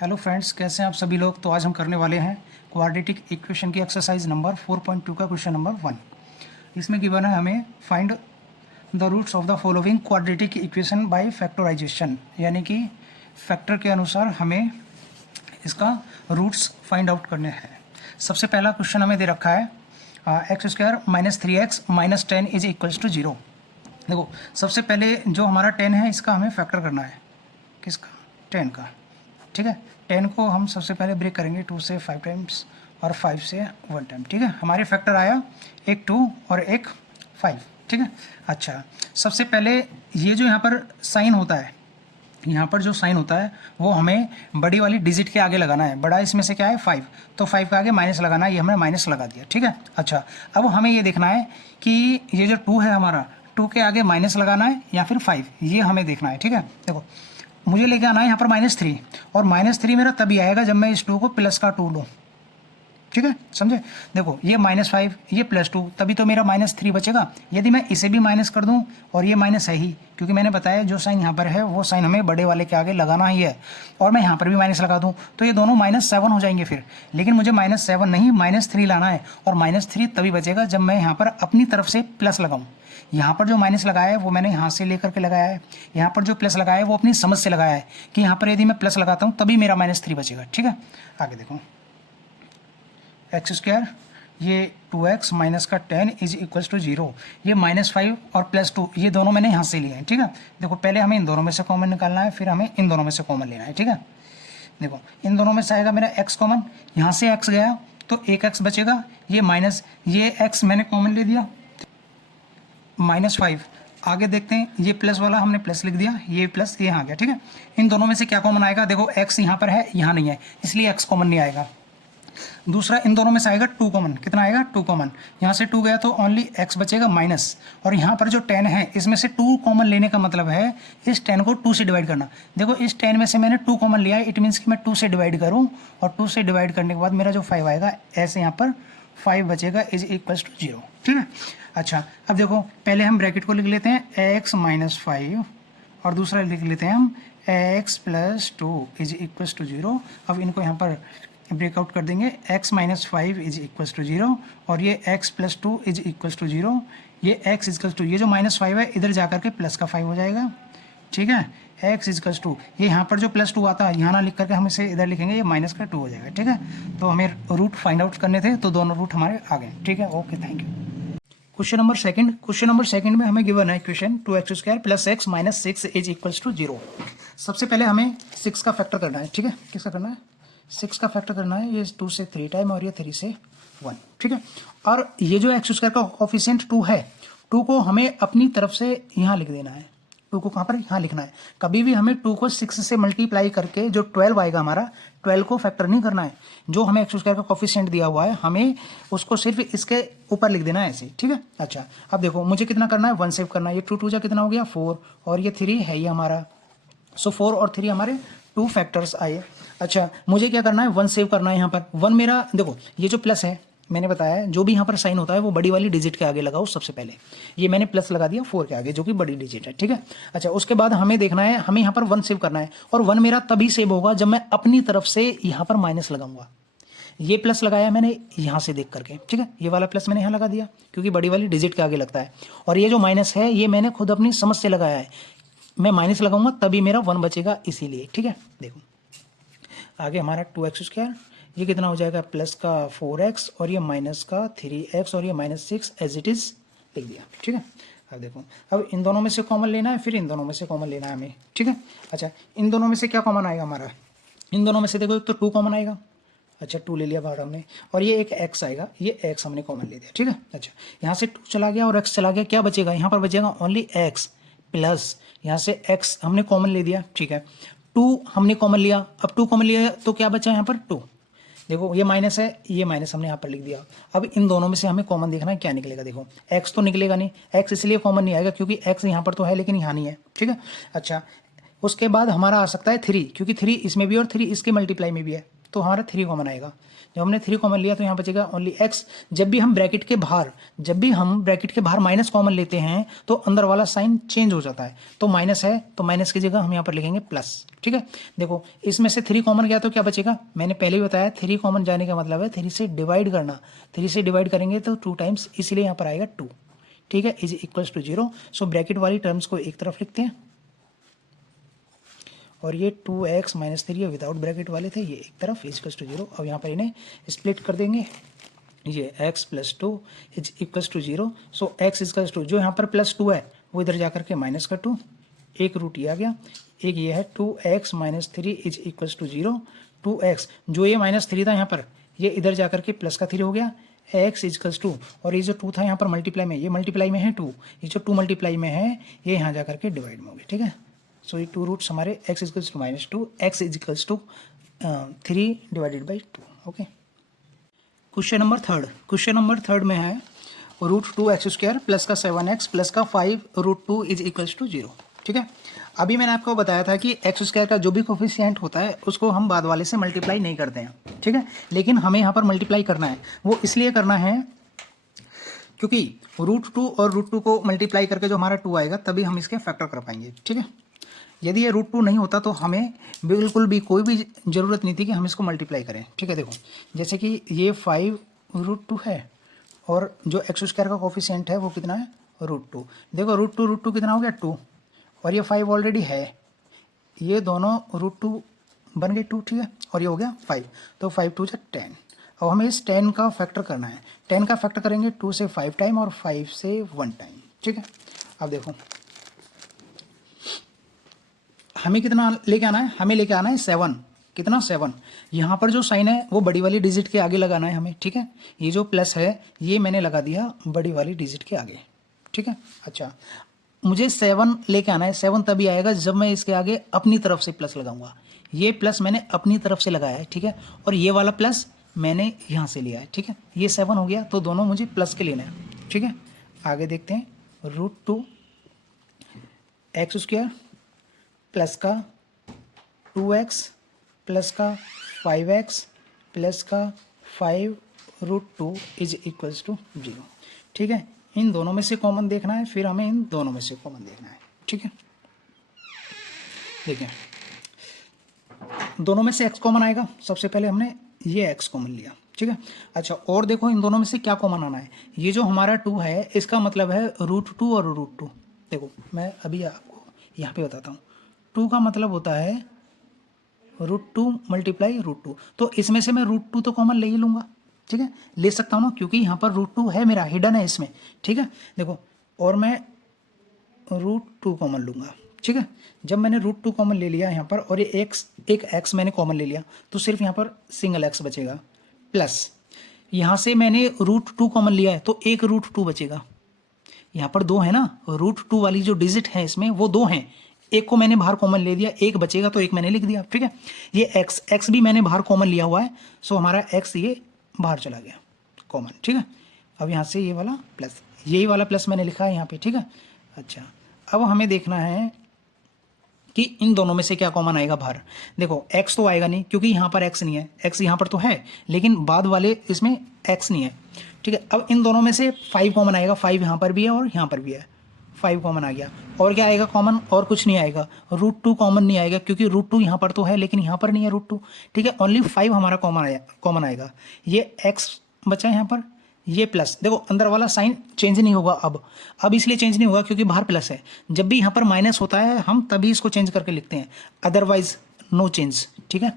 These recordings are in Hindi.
हेलो फ्रेंड्स, कैसे हैं आप सभी लोग। तो आज हम करने वाले हैं क्वाड्रेटिक इक्वेशन की एक्सरसाइज नंबर 4.2 का क्वेश्चन नंबर 1। इसमें गिवन है हमें find the roots of the following quadratic equation by factorization, यानी कि फैक्टर के अनुसार हमें इसका रूट्स फाइंड आउट करने हैं। सबसे पहला क्वेश्चन हमें दे रखा है x square minus 3x minus 10 is equals to 0। देखो, सबसे पहले जो हमारा 10 है इसका हमें फैक्टर करना है। किसका? 10 का। ठीक है, 10 को हम सबसे पहले ब्रेक करेंगे 2 से 5 टाइम्स और 5 से 1 टाइम। ठीक है, हमारे फैक्टर आया एक 2 और एक 5। ठीक है, अच्छा, सबसे पहले ये जो यहाँ पर साइन होता है, यहाँ पर जो साइन होता है वो हमें बड़ी वाली डिजिट के आगे लगाना है। बड़ा इसमें से क्या है 5, तो 5 के आगे माइनस लगाना है। ये हमने माइनस लगा दिया। ठीक है, अच्छा, अब हमें ये देखना है कि ये जो 2 है हमारा, 2 के आगे माइनस लगाना है या फिर 5, ये हमें देखना है। ठीक है, देखो मुझे लेके आना है यहाँ पर -3, और -3 मेरा तभी आएगा जब मैं इस 2 को प्लस का 2 लूँ। ठीक है, समझे। देखो ये -5, ये +2, तभी तो मेरा -3 बचेगा। यदि मैं इसे भी माइनस कर दूं, और ये माइनस है ही, क्योंकि मैंने बताया जो साइन यहाँ पर है वो साइन हमें बड़े वाले के आगे लगाना ही है, और मैं यहाँ पर भी माइनस लगा दूं तो ये दोनों -7 हो जाएंगे फिर। लेकिन मुझे -7 नहीं, -3 लाना है, और -3 तभी बचेगा जब मैं यहाँ पर अपनी तरफ से प्लस लगाऊँ। यहाँ पर जो माइनस लगाया है वो मैंने यहाँ से लेकर के लगाया है, यहाँ पर जो प्लस लगाया है वो अपनी समझ से लगाया है कि यहाँ पर यदि मैं प्लस लगाता हूँ तभी मेरा -3 बचेगा। ठीक है, आगे देखो, एक्स स्क्वायर ये 2x माइनस का 10 इज इक्वल्स टू 0। ये -5 और +2 ये दोनों मैंने यहाँ से लिए हैं। ठीक है, देखो पहले हमें इन दोनों में से कॉमन निकालना है, फिर हमें इन दोनों में से कॉमन लेना है। ठीक है, देखो इन दोनों में से आएगा मेरा x कॉमन, यहाँ से x गया तो एक x बचेगा, ये x मैंने कॉमन ले दिया, -5। आगे देखते हैं, ये प्लस वाला हमने प्लस लिख दिया, ये प्लस ये यहाँ आ गया। ठीक है, इन दोनों में से क्या कॉमन आएगा? देखो x यहाँ पर है, यहाँ नहीं है, इसलिए x कॉमन नहीं आएगा। दूसरा, इन दोनों में से आएगा 2 कॉमन। कितना आएगा? 2 कॉमन। यहाँ से 2 गया तो ओनली x बचेगा माइनस, और यहाँ पर जो 10 है इसमें से 2 कॉमन लेने का मतलब है इस 10 को 2 से डिवाइड करना। देखो इस 10 में से मैंने 2 कॉमन लिया है, इट मीन्स कि मैं 2 से डिवाइड करूँ, और 2 से डिवाइड करने के बाद मेरा जो 5 आएगा, ऐसे यहाँ पर 5 बचेगा इज इक्वल्स टू 0। ठीक है, अच्छा, अब देखो पहले हम ब्रैकेट को लिख लेते हैं x माइनस 5, और दूसरा लिख लेते हैं हम x plus 2 is equals to 0। अब इनको यहाँ पर ब्रेकआउट कर देंगे, x minus 5 is equals to 0, और ये x plus 2 is equals to 0। ये x इक्वल्स टू, ये जो -5 है इधर जा करके प्लस का 5 हो जाएगा। ठीक है, x इक्वल्स टू, ये यहाँ पर जो +2 आता है यहाँ ना लिख करके हम इसे इधर लिखेंगे, ये माइनस का 2 हो जाएगा। ठीक है, तो हमें रूट फाइंड आउट करने थे, तो दोनों रूट हमारे आ गए। ठीक है, okay, thank you. Question number second में हमें गिवन है equation 2x square plus x minus 6 is equals to 0। सबसे पहले हमें 6 का फैक्टर करना है। ठीक है, किसका करना है? 6 का फैक्टर करना है। ये 2 से 3 टाइम और ये 3 से 1। ठीक है, और ये जो एक्स स्क्वायर का कोफिशिएंट 2 है, 2 को हमें अपनी तरफ से यहाँ लिख देना है। 2 को कहाँ पर? यहाँ लिखना है। कभी भी हमें 2 को 6 से मल्टीप्लाई करके जो 12 आएगा हमारा, 12 को फैक्टर नहीं करना है। जो हमें एक्स स्क्वायर का कोफिशिएंट दिया हुआ है हमें उसको सिर्फ इसके ऊपर लिख देना है ऐसे। ठीक है, अच्छा, अब देखो मुझे कितना करना है? 1 सेव करना है। ये 2 2 जा कितना हो गया? 4, और ये 3 है ये हमारा, सो 4 और 3 हमारे 2 फैक्टर्स आए। अच्छा, मुझे क्या करना है? 1 सेव करना है। यहाँ पर 1 मेरा, देखो ये जो प्लस है मैंने बताया जो भी यहाँ पर साइन होता है वो बड़ी वाली डिजिट के आगे लगाओ सबसे पहले। ये मैंने प्लस लगा दिया 4 के आगे, जो कि बड़ी डिजिट है। ठीक है, अच्छा, उसके बाद हमें देखना है, हमें यहाँ पर 1 सेव करना है, और 1 मेरा तभी सेव होगा जब मैं अपनी तरफ से यहाँ पर माइनस लगाऊंगा। ये प्लस लगाया मैंने यहाँ से देख करके। ठीक है, ये वाला प्लस मैंने यहाँ लगा दिया क्योंकि बड़ी वाली डिजिट के आगे लगता है, और ये जो माइनस है ये मैंने खुद अपनी समझ से लगाया है। मैं माइनस लगाऊंगा तभी मेरा 1 बचेगा, इसीलिए। ठीक है, देखो आगे हमारा 2x स्क्वायर, ये कितना हो जाएगा? प्लस का 4x, और ये माइनस का 3x, और ये -6 एज इट इज लिख दिया। ठीक है, अब देखो, अब इन दोनों में से कॉमन लेना है, फिर इन दोनों में से कॉमन लेना है हमें। ठीक है, अच्छा, इन दोनों में से क्या कॉमन आएगा हमारा? इन दोनों में से देखो एक तो 2 कॉमन आएगा। अच्छा, 2 ले लिया बाहर हमने, और ये एक x आएगा, ये x हमने कॉमन ले दिया। ठीक है, अच्छा, यहाँ से 2 चला गया और x चला गया, क्या बचेगा? यहाँ पर बचेगा ओनली x प्लस, यहाँ से x हमने कॉमन ले दिया। ठीक है, 2 हमने कॉमन लिया, अब 2 कॉमन लिया तो क्या बचा यहाँ पर? 2। देखो ये माइनस है, ये माइनस हमने यहाँ पर लिख दिया। अब इन दोनों में से हमें कॉमन देखना है, क्या निकलेगा। देखो x तो निकलेगा नहीं, x इसलिए कॉमन नहीं आएगा क्योंकि x यहाँ पर तो है लेकिन यहाँ नहीं है। ठीक है, अच्छा, उसके बाद हमारा आ सकता है 3, क्योंकि 3 इसमें भी और 3 इसके मल्टीप्लाई में भी है। तो हमारा 3 कॉमन आएगा। जब हमने 3 कॉमन लिया तो यहाँ बचेगा ओनली x। जब भी हम ब्रैकेट के बाहर माइनस कॉमन लेते हैं तो अंदर वाला साइन चेंज हो जाता है, तो माइनस है तो माइनस की जगह हम यहाँ पर लिखेंगे प्लस। ठीक है, देखो इसमें से 3 कॉमन गया तो क्या बचेगा, मैंने पहले ही बताया 3 कॉमन जाने का मतलब है 3 से डिवाइड करना, 3 से डिवाइड करेंगे तो 2 टाइम्स, इसीलिए यहाँ पर आएगा 2। ठीक है, is equals to 0। So bracket वाली टर्म्स को एक तरफ लिखते हैं और ये 2x माइनस 3 विदाउट ब्रैकेट वाले थे, ये एक तरफ इज इक्वल्स टू 0। अब यहाँ पर इन्हें स्प्लिट कर देंगे, ये x plus 2 is equals to 0। So x equals to, जो यहाँ पर प्लस 2 है वो इधर जाकर के माइनस का 2, एक रूट ये आ गया, एक ये है 2x minus 3 is equals to 0। 2x जो ये माइनस 3 था यहाँ पर, ये इधर जाकर के प्लस का 3 हो गया, x इजकल्स 2, और ये जो 2 था यहाँ पर मल्टीप्लाई में, ये मल्टीप्लाई में है 2, ये जो 2 मल्टीप्लाई में है ये यहाँ जाकर के डिवाइड में हो गया। ठीक है, सो ये 2 रूट्स हमारे x is equals to minus 2, x is equals to 3 divided by 2। Okay, question number third में है √2x² प्लस का 7x प्लस का 5√2 इज इक्वल्स टू 0। ठीक है, अभी मैंने आपको बताया था कि x² का जो भी कोफिशिएंट होता है उसको हम बाद वाले से मल्टीप्लाई नहीं करते हैं। ठीक है, लेकिन हमें यहाँ पर मल्टीप्लाई करना है, वो इसलिए करना है क्योंकि √2 और √2 को मल्टीप्लाई करके जो हमारा 2 आएगा तभी हम इसके फैक्टर कर पाएंगे। ठीक है, यदि ये √2 नहीं होता तो हमें बिल्कुल भी कोई भी ज़रूरत नहीं थी कि हम इसको मल्टीप्लाई करें। ठीक है, देखो जैसे कि ये 5√2 है और जो x² का कोफिशिएंट है वो कितना है √2। देखो √2 कितना हो गया 2, और ये 5 ऑलरेडी है, ये दोनों √2 बन गए 2। ठीक है, और ये हो गया 5, तो 5 2 10। अब हमें इस 10 का फैक्टर करना है, 10 का फैक्टर करेंगे 2 से 5 टाइम और 5 से 1 टाइम। ठीक है, अब देखो हमें कितना लेके आना है, हमें लेके आना है 7। कितना 7, यहाँ पर जो साइन है वो बड़ी वाली डिजिट के आगे लगाना है हमें। ठीक है, ये जो प्लस है ये मैंने लगा दिया बड़ी वाली डिजिट के आगे। ठीक है, अच्छा मुझे 7 लेके आना है, 7 तभी आएगा जब मैं इसके आगे अपनी तरफ से प्लस लगाऊंगा। ये प्लस मैंने अपनी तरफ से लगाया है। ठीक है, और ये वाला प्लस मैंने यहाँ से लिया है। ठीक है, ये 7 हो गया, तो दोनों मुझे प्लस के लेना है। ठीक है, आगे देखते हैं √2 x² प्लस का 2x प्लस का 5x प्लस का 5√2 इज इक्वल्स टू 0। ठीक है, इन दोनों में से कॉमन देखना है, फिर हमें इन दोनों में से कॉमन देखना है। ठीक है, देखिए दोनों में से x कॉमन आएगा, सबसे पहले हमने ये x कॉमन लिया। ठीक है, अच्छा और देखो इन दोनों में से क्या कॉमन आना है, ये जो हमारा 2 है इसका मतलब है √2 और √2। देखो मैं अभी आपको यहाँ पे बताता हूँ, 2 का मतलब होता है √2 मल्टीप्लाई √2, तो इसमें से मैं √2 तो कॉमन ले ही लूँगा। ठीक है, ले सकता हूँ ना, क्योंकि यहाँ पर √2 है मेरा, हिडन है इसमें। ठीक है, देखो और मैं √2 कॉमन लूँगा। ठीक है, जब मैंने √2 कॉमन ले लिया यहाँ पर और ये एक x मैंने कॉमन ले लिया, तो सिर्फ यहाँ पर सिंगल x बचेगा, प्लस यहाँ से मैंने √2 कॉमन लिया है तो एक √2 बचेगा। यहाँ पर 2 है ना, √2 वाली जो डिजिट है इसमें वो 2 हैं, एक को मैंने बाहर कॉमन ले दिया, एक बचेगा तो एक मैंने लिख दिया। ठीक है, ये x भी मैंने बाहर कॉमन लिया हुआ है, सो हमारा x ये बाहर चला गया कॉमन। ठीक है, अब यहाँ से ये वाला प्लस, यही वाला प्लस मैंने लिखा है यहाँ पे। ठीक है, अच्छा अब हमें देखना है कि इन दोनों में से क्या कॉमन आएगा बाहर। देखो x तो आएगा नहीं क्योंकि यहाँ पर x नहीं है, x यहाँ पर तो है लेकिन बाद वाले इसमें x नहीं है। ठीक है, अब इन दोनों में से 5 कॉमन आएगा, 5 यहाँ पर भी है और यहाँ पर भी है, 5 कॉमन आ गया। और क्या आएगा कॉमन, और कुछ नहीं आएगा, √2 कॉमन नहीं आएगा क्योंकि √2 यहाँ पर तो है लेकिन यहाँ पर नहीं है √2। ठीक है, ओनली 5 हमारा कॉमन आएगा, ये x बचा यहाँ पर, ये प्लस। देखो अंदर वाला साइन चेंज नहीं होगा अब इसलिए चेंज नहीं होगा क्योंकि बाहर प्लस है, जब भी यहाँ पर माइनस होता है हम तभी इसको चेंज करके लिखते हैं, अदरवाइज नो चेंज। ठीक है,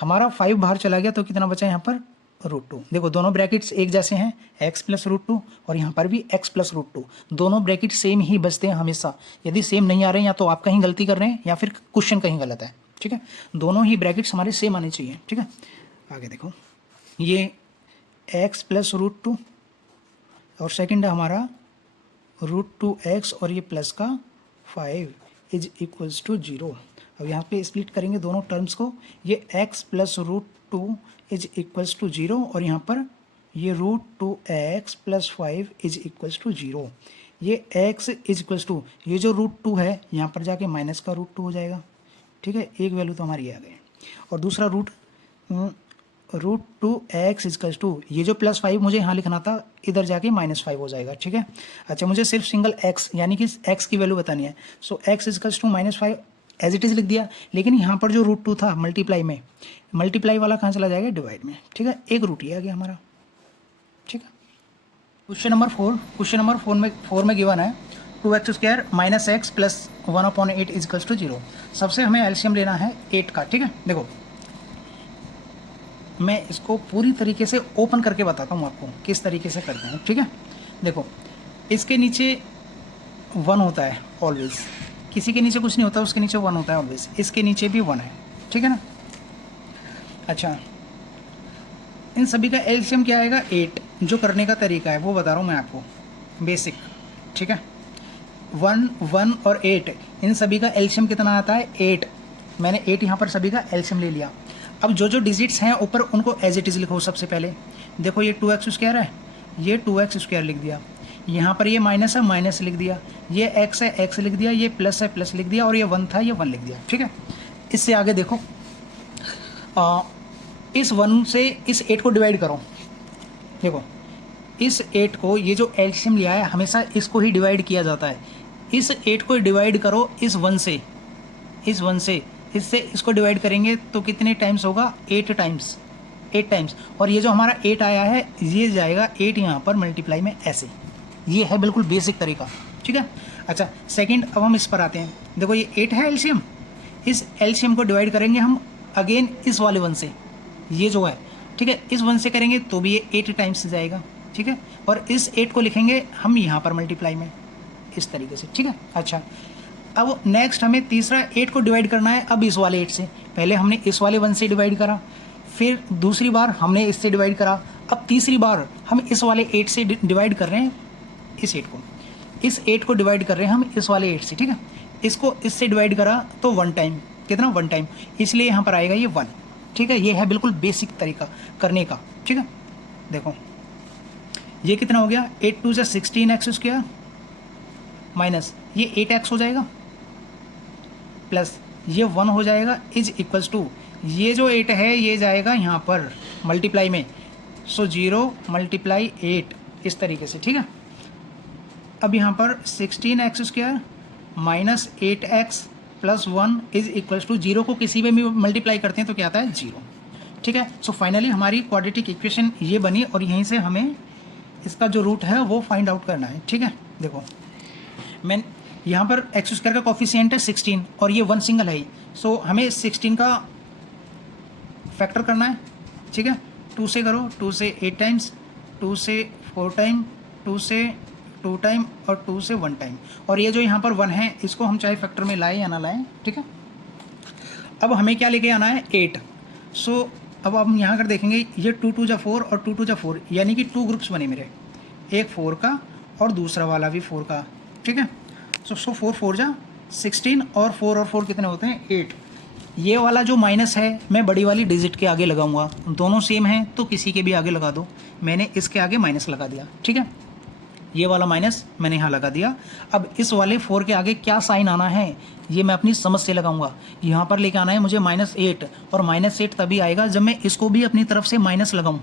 हमारा 5 बाहर चला गया तो कितना बचा यहाँ पर √2। देखो दोनों ब्रैकेट्स एक जैसे हैं, x प्लस √2 और यहाँ पर भी x प्लस √2, दोनों ब्रैकेट सेम ही बचते हैं हमेशा। यदि सेम नहीं आ रहे हैं या तो आप कहीं गलती कर रहे हैं या फिर क्वेश्चन कहीं गलत है। ठीक है, दोनों ही ब्रैकेट्स हमारे सेम आने चाहिए। ठीक है, आगे देखो ये x प्लस √2 और सेकंड है हमारा √2x और ये प्लस का 5 इज इक्वल्स टू 0। अब यहाँ पे स्प्लिट करेंगे दोनों टर्म्स को, ये x plus √2 is equals to 0 और यहाँ पर ये √2x plus 5 is equals to 0। ये x इज इक्वल्स टू, ये जो √2 है यहाँ पर जाके माइनस का √2 हो जाएगा। ठीक है, एक वैल्यू तो हमारी आ गई, और दूसरा रूट √2x इजकल्स टू, ये जो +5 मुझे यहाँ लिखना था इधर जाके -5 हो जाएगा, ठीक है। अच्छा मुझे सिर्फ सिंगल x यानी कि x की वैल्यू बतानी है, so x is equals to -5 as it is लिख दिया, लेकिन यहाँ पर जो √2 था मल्टीप्लाई में, मल्टीप्लाई वाला कहाँ चला जाएगा, डिवाइड में, ठीक है। एक रूट ही आ गया हमारा, ठीक है। क्वेश्चन नंबर 4 में गिवन है 2x² -x + 1/8 इजकल्स टू 0। सबसे हमें एलसीएम लेना है 8 का, ठीक है। देखो मैं इसको पूरी तरीके से ओपन करके बताता हूँ आपको किस तरीके से करते हैं, ठीक है। देखो इसके नीचे 1 होता है ऑलवेज, किसी के नीचे कुछ नहीं होता, उसके नीचे 1 होता है ऑलवेज, इसके नीचे भी 1 है, ठीक है ना। अच्छा इन सभी का एलसीएम क्या आएगा 8। जो करने का तरीका है वो बता रहा हूँ मैं आपको, बेसिक, ठीक है। 1 और 8 इन सभी का एलसीएम कितना आता है 8। मैंने 8 यहाँ पर सभी का एलसीएम ले लिया। अब जो जो डिजिट्स हैं ऊपर उनको एज इट इज़ लिखो। सबसे पहले देखो ये 2x² है, ये 2x² लिख दिया, यहाँ पर ये माइनस है माइनस लिख दिया, ये x है x लिख दिया, ये प्लस है प्लस लिख दिया, और ये 1 था ये 1 लिख दिया, ठीक है। इससे आगे देखो इस 1 से इस 8 को डिवाइड करो। देखो इस 8 को, ये जो एलसीएम लिया है हमेशा इसको ही डिवाइड किया जाता है। इस 8 को डिवाइड करो इस 1 से, इस 1 से, इससे इसको डिवाइड करेंगे तो कितने टाइम्स होगा 8 टाइम्स, 8 टाइम्स। और ये जो हमारा 8 आया है ये जाएगा 8 यहाँ पर मल्टीप्लाई में ऐसे। ये है बिल्कुल बेसिक तरीका, ठीक है। अच्छा सेकंड, अब हम इस पर आते हैं। देखो ये 8 है एलसीएम, इस एलसीएम को डिवाइड करेंगे हम अगेन इस वाले 1 से, ये जो है, ठीक है। इस 1 से करेंगे तो भी ये 8 टाइम्स जाएगा, ठीक है। और इस 8 को लिखेंगे हम यहाँ पर मल्टीप्लाई में इस तरीके से, ठीक है। अच्छा अब नेक्स्ट हमें तीसरा 8 को डिवाइड करना है। अब इस वाले 8 से, पहले हमने इस वाले 1 से डिवाइड करा, फिर दूसरी बार हमने इससे डिवाइड करा, अब तीसरी बार हम इस वाले 8 से डिवाइड कर रहे हैं इस 8 को, इस 8 को डिवाइड कर रहे हैं हम इस वाले 8 से, ठीक है। इसको इससे डिवाइड करा तो 1 टाइम, कितना 1 टाइम, इसलिए यहाँ पर आएगा ये 1, ठीक है। ये है बिल्कुल बेसिक तरीका करने का, ठीक है। देखो ये कितना हो गया 8 2 से 16x² माइनस ये 8x हो जाएगा, प्लस ये 1 हो जाएगा, इज इक्वल्स टू ये जो 8 है ये जाएगा यहाँ पर मल्टीप्लाई में, सो 0 × 8 इस तरीके से, ठीक है। अब यहाँ पर 16x² minus 8x plus 1 is equals to 0 को किसी में भी मल्टीप्लाई करते हैं तो क्या आता है 0, ठीक है। सो फाइनली हमारी क्वाड्रेटिक इक्वेशन ये बनी, और यहीं से हमें इसका जो रूट है वो फाइंड आउट करना है, ठीक है। देखो मैं यहाँ पर x² का कॉफिशिएंट है 16 और ये 1 सिंगल है, सो हमें 16 का फैक्टर करना है, ठीक है। 2 से करो, 2 से 8 टाइम्स, 2 से 4 टाइम, 2 से 2 टाइम और 2 से 1 टाइम, और ये जो यहाँ पर 1 है इसको हम चाहे फैक्टर में लाएं या ना लाएं, ठीक है। अब हमें क्या लेके आना है 8। सो अब हम यहाँ कर देखेंगे ये 2 2 जा 4 और 2 2 जा 4, यानी कि 2 ग्रुप्स बने मेरे, एक 4 का और दूसरा वाला भी 4 का, ठीक है। सो 4 4 जा 16 और 4 और 4 कितने होते हैं 8। ये वाला जो माइनस है मैं बड़ी वाली डिजिट के आगे लगाऊंगा, दोनों सेम हैं तो किसी के भी आगे लगा दो, मैंने इसके आगे माइनस लगा दिया, ठीक है। ये वाला माइनस मैंने यहाँ लगा दिया। अब इस वाले 4 के आगे क्या साइन आना है ये मैं अपनी समझ से लगाऊंगा। यहाँ पर लेके आना है मुझे -8, और -8 तभी आएगा जब मैं इसको भी अपनी तरफ से माइनस लगाऊं,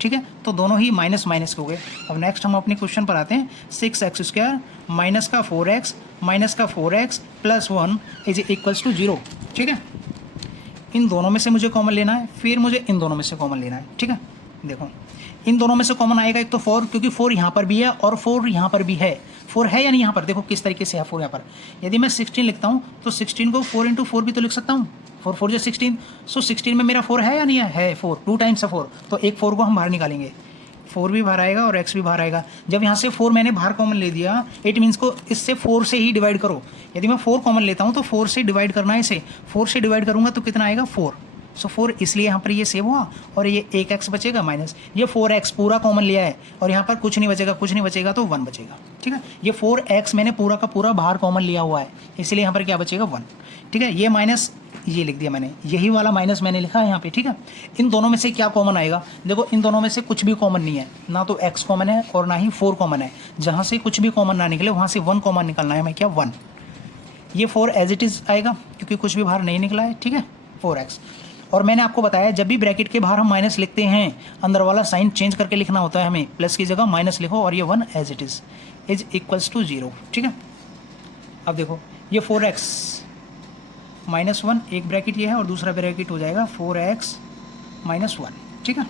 ठीक है। तो दोनों ही माइनस माइनस हो गए। अब नेक्स्ट हम अपने क्वेश्चन पर आते हैं। 6x² माइनस का 4x माइनस का 4x plus 1 is equals to 0, ठीक है। इन दोनों में से मुझे कॉमन लेना है, फिर मुझे इन दोनों में से कॉमन लेना है, ठीक है। देखो इन दोनों में से कॉमन आएगा एक तो 4, क्योंकि 4 यहाँ पर भी है और 4 यहाँ पर भी है। 4 है या नहीं यहाँ पर, देखो किस तरीके से है 4 यहाँ पर। यदि मैं 16 लिखता हूँ तो 16 को 4 × 4 भी तो लिख सकता हूँ, 4 4 जो 16। सो 16 में मेरा 4 है या नहीं है 4, 2 टाइम्स है 4, तो एक 4 को हम बाहर निकालेंगे, 4 भी बाहर आएगा और x भी बाहर आएगा। जब यहाँ से 4 मैंने बाहर कॉमन ले दिया, इट मीन्स को इससे 4 से ही डिवाइड करो। यदि मैं 4 कॉमन लेता हूँ तो 4 से डिवाइड करना है इसे, 4 से डिवाइड करूँगा तो कितना आएगा 4। सो 4 इसलिए यहाँ पर ये सेव हुआ, और ये एक x बचेगा माइनस ये 4x पूरा कॉमन लिया है, और यहाँ पर कुछ नहीं बचेगा, कुछ नहीं बचेगा तो 1 बचेगा, ठीक है। ये 4x मैंने पूरा का पूरा बाहर कॉमन लिया हुआ है, इसलिए यहाँ पर क्या बचेगा 1, ठीक है। ये माइनस ये लिख दिया मैंने, यही वाला माइनस मैंने लिखा है यहाँ पे, ठीक है। इन दोनों में से क्या कॉमन आएगा, देखो इन दोनों में से कुछ भी कॉमन नहीं है, ना तो x कॉमन है और ना ही 4 कॉमन है। जहाँ से कुछ भी कॉमन ना निकले वहाँ से 1 कॉमन निकलना है, मैं क्या 1। ये 4 एज इट इज़ आएगा क्योंकि कुछ भी बाहर नहीं निकला है, ठीक है, 4x। और मैंने आपको बताया जब भी ब्रैकेट के बाहर हम माइनस लिखते हैं अंदर वाला साइन चेंज करके लिखना होता है हमें, प्लस की जगह माइनस लिखो और ये 1 as it is equals to 0, ठीक है। अब देखो ये 4x माइनस 1, एक ब्रैकेट ये है और दूसरा ब्रैकेट हो जाएगा 4x माइनस 1, ठीक है।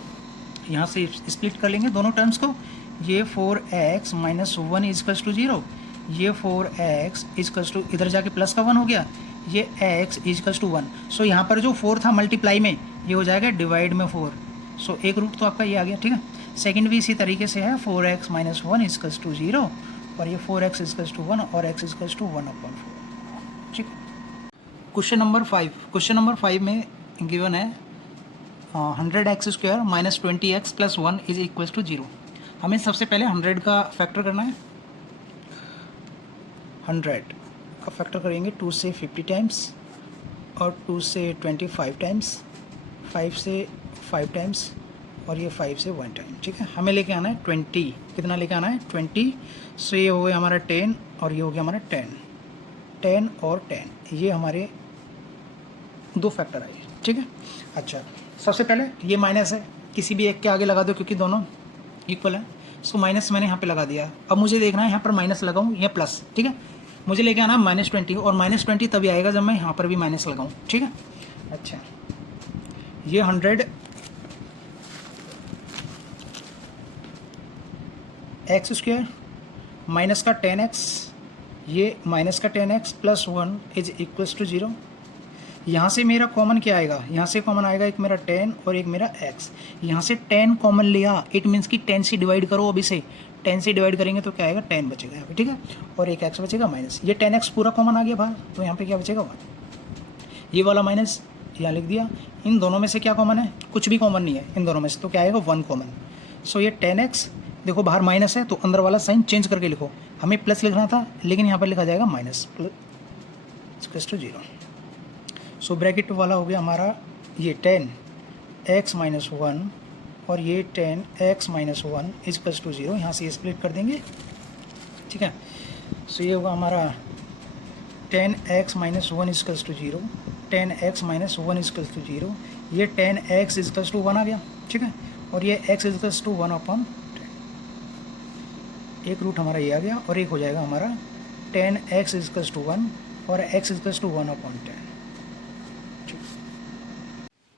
यहाँ से स्प्लिट कर लेंगे दोनों टर्म्स को, ये 4x माइनस 1 इजकल्स टू 0, ये 4x इजकल्स टू, इधर जाके प्लस का 1 हो गया, ये x इजकल्स टू 1। सो यहाँ पर जो 4 था मल्टीप्लाई में, ये हो जाएगा डिवाइड में 4। सो एक रूट तो आपका ये आ गया, ठीक है। सेकंड भी इसी तरीके से है, 4x माइनस 1 इजकल्स टू 0 और ये 4x इजकल्स टू 1 और x इजकल्स टू 1/4, ठीक है। क्वेश्चन नंबर 5 में गिवन है 100x² minus 20x plus 1 is equals to 0। हमें सबसे पहले 100 का फैक्टर करना है। 100 का फैक्टर करेंगे 2 से 50 टाइम्स और 2 से 25 टाइम्स, 5 से 5 टाइम्स और ये 5 से 1 टाइम, ठीक है। हमें लेके आना है 20, कितना लेके आना है 20। सो ये हो गया हमारा 10 और ये हो गया हमारा 10 और 10, ये हमारे दो फैक्टर आए, ठीक है। अच्छा, सबसे पहले ये माइनस है, किसी भी एक के आगे लगा दो क्योंकि दोनों इक्वल है। सो माइनस मैंने यहाँ पे लगा दिया। अब मुझे देखना है यहाँ पर माइनस लगाऊँ या प्लस, ठीक है। मुझे लेके आना -20 और -20 तभी आएगा जब मैं यहाँ पर भी माइनस लगाऊँ, ठीक है। अच्छा, ये 100 x² माइनस का 10x, ये माइनस का 10x plus 1 is equals to 0। यहाँ से मेरा कॉमन क्या आएगा, यहाँ से कॉमन आएगा एक मेरा 10 और एक मेरा x। यहाँ से 10 कॉमन लिया, इट मीन्स कि 10 से डिवाइड करो। अभी से 10 से डिवाइड करेंगे तो क्या आएगा 10 बचेगा यहाँ पे, ठीक है। और एक x बचेगा माइनस, ये 10x पूरा कॉमन आ गया बाहर, तो यहाँ पे क्या बचेगा 1। ये वाला माइनस यहाँ लिख दिया। इन दोनों में से क्या कॉमन है, कुछ भी कॉमन नहीं है इन दोनों में से, तो क्या आएगा 1 कॉमन। सो ये 10x, देखो बाहर माइनस है तो अंदर वाला साइन चेंज करके लिखो, हमें प्लस लिखना था लेकिन यहाँ पर लिखा जाएगा minus plus two 0। So bracket वाला हो गया हमारा ये 10x माइनस 1 और ये 10x माइनस 1 इजकल्स टू 0। यहाँ से स्प्लिट कर देंगे, ठीक है। सो ये होगा हमारा 10x minus 1 is equals to 0, 10x minus 1 is equals to 0, ये 10x इजकल्स टू 1 आ गया, ठीक है। और ये x इजकल्स टू 1/10, एक रूट हमारा ये आ गया और एक हो जाएगा हमारा 10x इजकल्स टू 1 और x is equals to 1/10।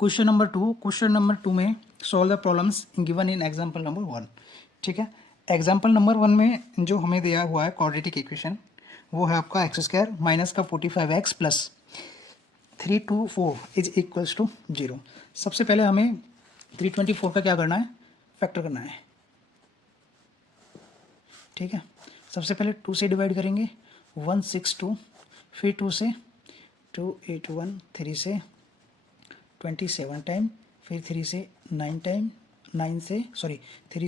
Question number 2 में solve the problems given in example number 1, ठीक है। एग्जाम्पल नंबर 1 में जो हमें दिया हुआ है क्वाड्रेटिक इक्वेशन, वो है आपका x² माइनस का 45x plus 324 is equals to 0। सबसे पहले हमें 324 का क्या करना है, फैक्टर करना है, ठीक है। सबसे पहले 2 से डिवाइड करेंगे 162, फिर 2 से 281, 3 से 27 टाइम, फिर 3 से 9 टाइम, 3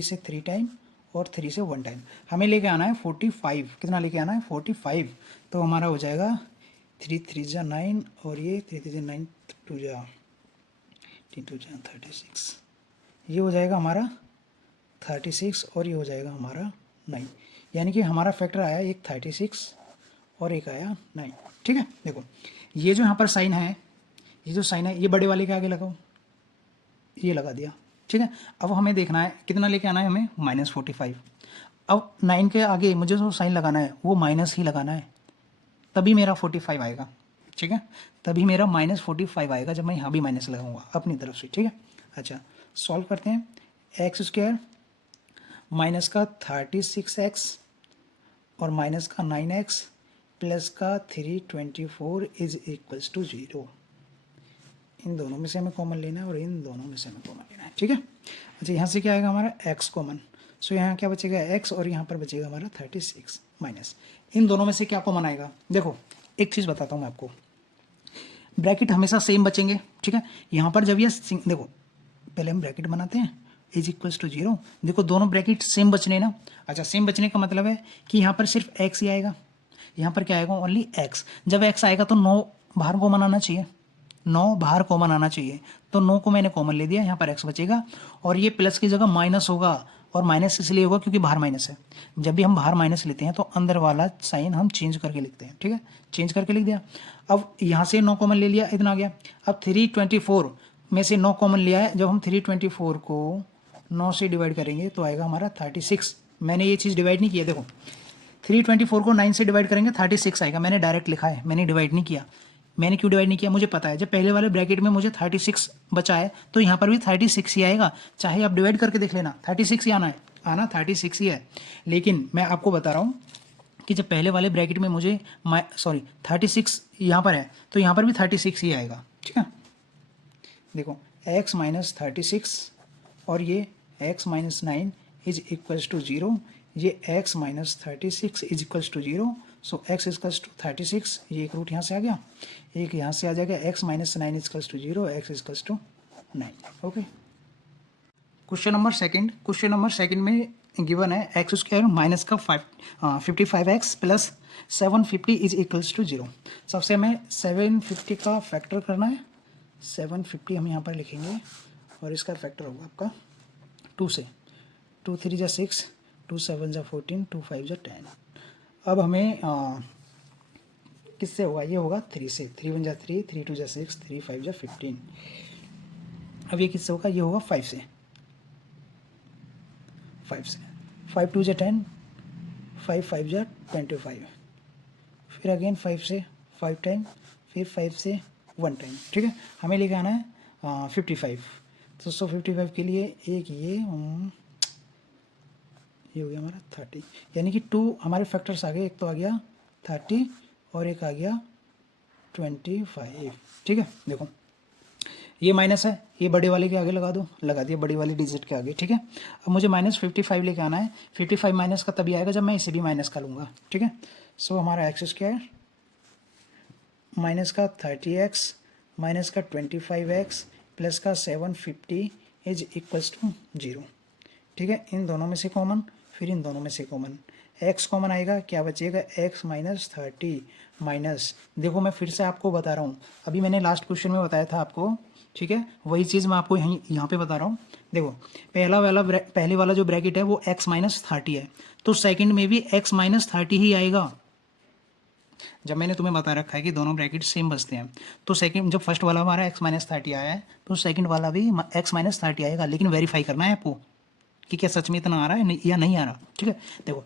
से 3 टाइम और 3 से 1 टाइम। हमें लेके आना है 45, कितना लेके आना है 45। तो हमारा हो जाएगा 3 3 जा 9 और ये 3 3 जा 9 2 जा 36, ये हो जाएगा हमारा 36 और ये हो जाएगा हमारा 9। यानी कि हमारा फैक्टर आया एक 36 और एक आया 9, ठीक है। देखो ये जो यहाँ पर साइन है, ये जो साइन है ये बड़े वाले के आगे लगाओ, ये लगा दिया, ठीक है। अब हमें देखना है कितना लेके आना है हमें -45। अब 9 के आगे मुझे जो साइन लगाना है वो माइनस ही लगाना है, तभी मेरा 45 आएगा, ठीक है। तभी मेरा -45 आएगा जब मैं यहाँ भी माइनस लगाऊंगा अपनी तरफ से, ठीक है। अच्छा, सॉल्व करते हैं। x² माइनस का 36x और माइनस का 9x प्लस का 324 इज इक्वल्स टू 0। इन दोनों में से हमें कॉमन लेना है और इन दोनों में से हमें कॉमन लेना है, ठीक है। अच्छा, यहाँ से क्या आएगा हमारा x कॉमन। सो यहाँ क्या बचेगा x और यहाँ पर बचेगा हमारा 36 माइनस, इन दोनों में से क्या कॉमन आएगा। देखो एक चीज़ बताता हूँ मैं आपको, ब्रैकेट हमेशा सेम बचेंगे, ठीक है। यहाँ पर जब ये देखो पहले हम ब्रैकेट बनाते हैं इज इक्वल्स टू 0, देखो दोनों ब्रैकेट सेम बचने ना। अच्छा, सेम बचने का मतलब है कि यहाँ पर सिर्फ x ही आएगा, यहाँ पर क्या आएगा ओनली x। जब x आएगा तो 9 बाहर कॉमन आना चाहिए, 9 बाहर कॉमन आना चाहिए, तो 9 को मैंने कॉमन ले दिया, यहाँ पर x बचेगा और ये प्लस की जगह माइनस होगा, और माइनस इसलिए होगा क्योंकि बाहर माइनस है। जब भी हम बाहर माइनस लेते हैं तो अंदर वाला साइन हम चेंज करके लिखते हैं, ठीक है। चेंज करके लिख दिया। अब यहाँ से 9 कॉमन ले लिया, इतना आ गया। अब 324 में से 9 कॉमन लिया है, जब हम 324 को 9 से डिवाइड करेंगे तो आएगा हमारा 36। मैंने ये चीज़ डिवाइड नहीं किया, देखो 324 को 9 से डिवाइड करेंगे 36 आएगा, मैंने डायरेक्ट लिखा है, मैंने डिवाइड नहीं किया। मैंने क्यों डिवाइड नहीं किया, मुझे पता है जब पहले वाले ब्रैकेट में मुझे 36 बचा है तो यहाँ पर भी 36 ही आएगा, चाहे आप डिवाइड करके देख लेना 36 ही आना 36 ही है। लेकिन मैं आपको बता रहा हूँ कि जब पहले वाले ब्रैकेट में मुझे 36 यहाँ पर है तो यहाँ पर भी 36 ही आएगा, ठीक है। देखो x माइनस 36 और ये x minus 9 is equals to 0, ये x minus 36 is equals to 0, so x equals to 36, ये एक रूट यहाँ से आ गया, एक यहाँ से आ जाएगा, x minus 9 equals to 0, x equals to 9। Okay, question number second में गिवन है एक्स स्क्वायर माइनस का 55x plus 750 is equals to 0। सबसे हमें 750 का फैक्टर करना है, 750 हम यहाँ पर लिखेंगे और इसका फैक्टर होगा आपका 2 से, 2 3 जा 6, 2 7 जा 14, 2 5 जा 10। अब हमें किससे होगा, ये होगा 3 से, 3 1 जा 3, 3 2 जा 6, 3 5 जा 15। अब ये किससे होगा, ये होगा 5 से, 5 2 जा 10, 5 5 जा 25, फिर अगेन 5 से 5 टाइम, फिर 5 से 1 टाइम, ठीक है। हमें लेके आना है 55, तो 55 के लिए एक ये हो गया हमारा 30, यानी कि 2 हमारे फैक्टर्स आ गए, एक तो आ गया 30 और एक आ गया 25, ठीक है। देखो ये माइनस है, ये बड़े वाले के आगे लगा दो, लगा दिया बड़ी वाली डिजिट के आगे, ठीक है। अब मुझे माइनस 55 लेके आना है, 55 माइनस का तभी आएगा जब मैं इसे भी माइनस का लूँगा, ठीक है। सो हमारा एक्स स्क्वायर माइनस का 30x माइनस का 25x प्लस का 750 इज इक्वल्स टू 0, ठीक है। इन दोनों में से कॉमन, फिर इन दोनों में से कॉमन, x कॉमन आएगा, क्या बचेगा x माइनस 30 माइनस, देखो मैं फिर से आपको बता रहा हूँ, अभी मैंने लास्ट क्वेश्चन में बताया था आपको, ठीक है, वही चीज़ मैं आपको यहाँ पे बता रहा हूँ। देखो पहले वाला जो ब्रैकेट है वो x माइनस 30 है, तो सेकंड में भी x माइनस 30 ही आएगा। जब मैंने तुम्हें बता रखा है कि दोनों ब्रैकेट सेम बसते हैं, तो सेकंड जब फर्स्ट वाला हमारा x माइनस 30 आया है तो सेकंड वाला भी x माइनस 30 आएगा, लेकिन वेरीफाई करना है आपको कि क्या सच में इतना आ रहा है या नहीं आ रहा, ठीक है। देखो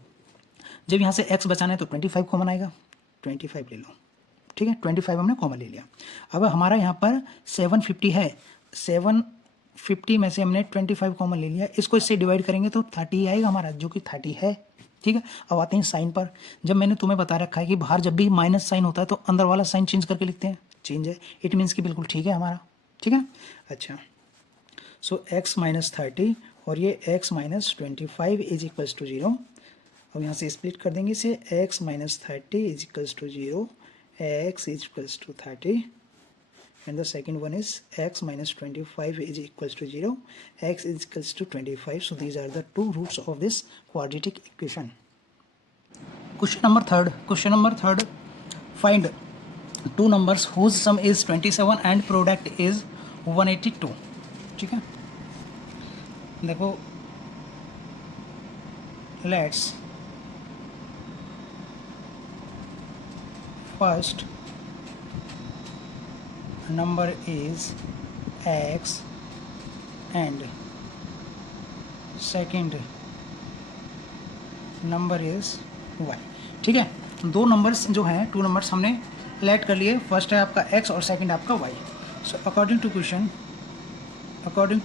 जब यहाँ से x बचाना है तो 25 कॉमन आएगा, 25 ले लो, ठीक है, 25 हमने कॉमन ले लिया। अब हमारा यहाँ पर 750 है, 750 में से हमने 25 कॉमन ले लिया, इसको इससे डिवाइड करेंगे तो 30 आएगा हमारा, जो कि 30 है, ठीक है। अब आते हैं साइन पर, जब मैंने तुम्हें बता रखा है कि बाहर जब भी माइनस साइन होता है तो अंदर वाला साइन चेंज करके लिखते हैं, चेंज है, इट मीन्स कि बिल्कुल ठीक है हमारा, ठीक है। अच्छा, सो x माइनस 30 और ये x minus 25 is equals to 0। अब यहाँ से स्प्लिट कर देंगे इसे, x minus 30 is equals to 0, x is equals to 30 and the second one is x minus 25 is equals to 0, x is equals to 25. So these are the two roots of this quadratic equation. Question number third, find two numbers whose sum is 27 and product is 182, ठीक है। देखो let's first number is x and second number is y, ठीक है। दो नंबर्स जो हैं, टू नंबर्स हमने लेट कर लिए, फर्स्ट है आपका x और सेकंड आपका y। So according to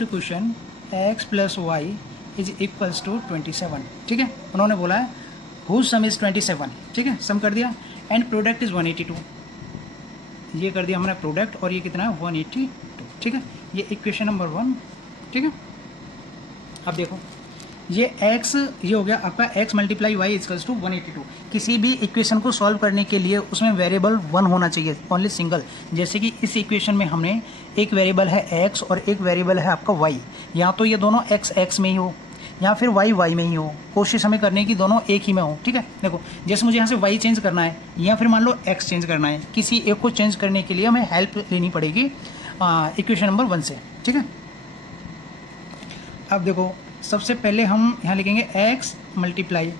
question x plus y is equals to 27, ठीक है। उन्होंने बोला है हुज सम इज 27, ठीक है, सम कर दिया, एंड प्रोडक्ट इज 182, ये कर दिया हमारा प्रोडक्ट, और ये कितना है 182, ठीक है। ये इक्वेशन नंबर 1, ठीक है। अब देखो ये x, ये हो गया आपका x multiply y equals to 182। किसी भी इक्वेशन को सॉल्व करने के लिए उसमें वेरिएबल 1 होना चाहिए, ओनली सिंगल। जैसे कि इस इक्वेशन में हमने एक वेरिएबल है x और एक वेरिएबल है आपका y, या तो ये दोनों x में ही हो या फिर y में ही हो, कोशिश हमें करने की दोनों एक ही में हो, ठीक है। देखो जैसे मुझे यहाँ से y चेंज करना है या फिर मान लो x चेंज करना है, किसी एक को चेंज करने के लिए हमें हेल्प लेनी पड़ेगी इक्वेशन नंबर 1 से, ठीक है। अब देखो सबसे पहले हम यहाँ लिखेंगे x मल्टीप्लाई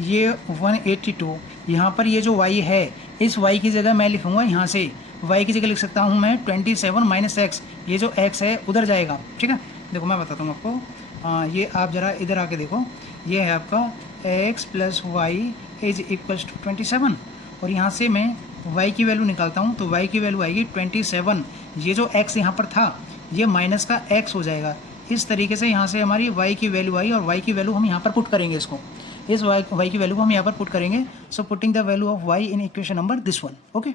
ये 182, यहाँ पर ये जो y है इस y की जगह मैं लिखूँगा यहाँ से y की जगह लिख सकता हूँ मैं 27 माइनस एक्स, ये जो x है उधर जाएगा, ठीक है। देखो मैं बताता हूँ आपको, ये आप ज़रा इधर आके देखो, ये है आपका x plus y is equals to 27, और यहाँ से मैं y की वैल्यू निकालता हूँ तो y की वैल्यू आएगी 27, ये जो x यहाँ पर था ये माइनस का x हो जाएगा। इस तरीके से यहाँ से हमारी y की वैल्यू आई, और y की वैल्यू हम यहाँ पर पुट करेंगे, इसको इस y की वैल्यू को हम यहाँ पर पुट करेंगे। So putting the value of y in equation number this one, okay.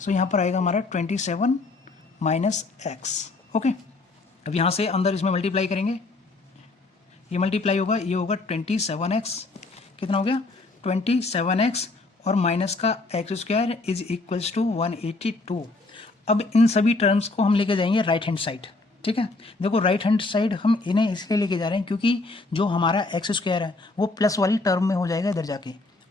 So यहाँ पर आएगा हमारा 27 माइनस एक्स, ओके। अब यहाँ से अंदर इसमें मल्टीप्लाई करेंगे, ये मल्टीप्लाई होगा, ये होगा 27x, कितना हो गया 27x, और माइनस का x square is equals to 182। अब इन सभी टर्म्स को हम लेके जाएंगे राइट हैंड साइड, ठीक है। देखो राइट हैंड साइड हम इन्हें इसलिए लेके जा रहे हैं क्योंकि जो हमारा एक्स स्क्वायर है वो प्लस वाली टर्म में हो जाएगा इधर जाके,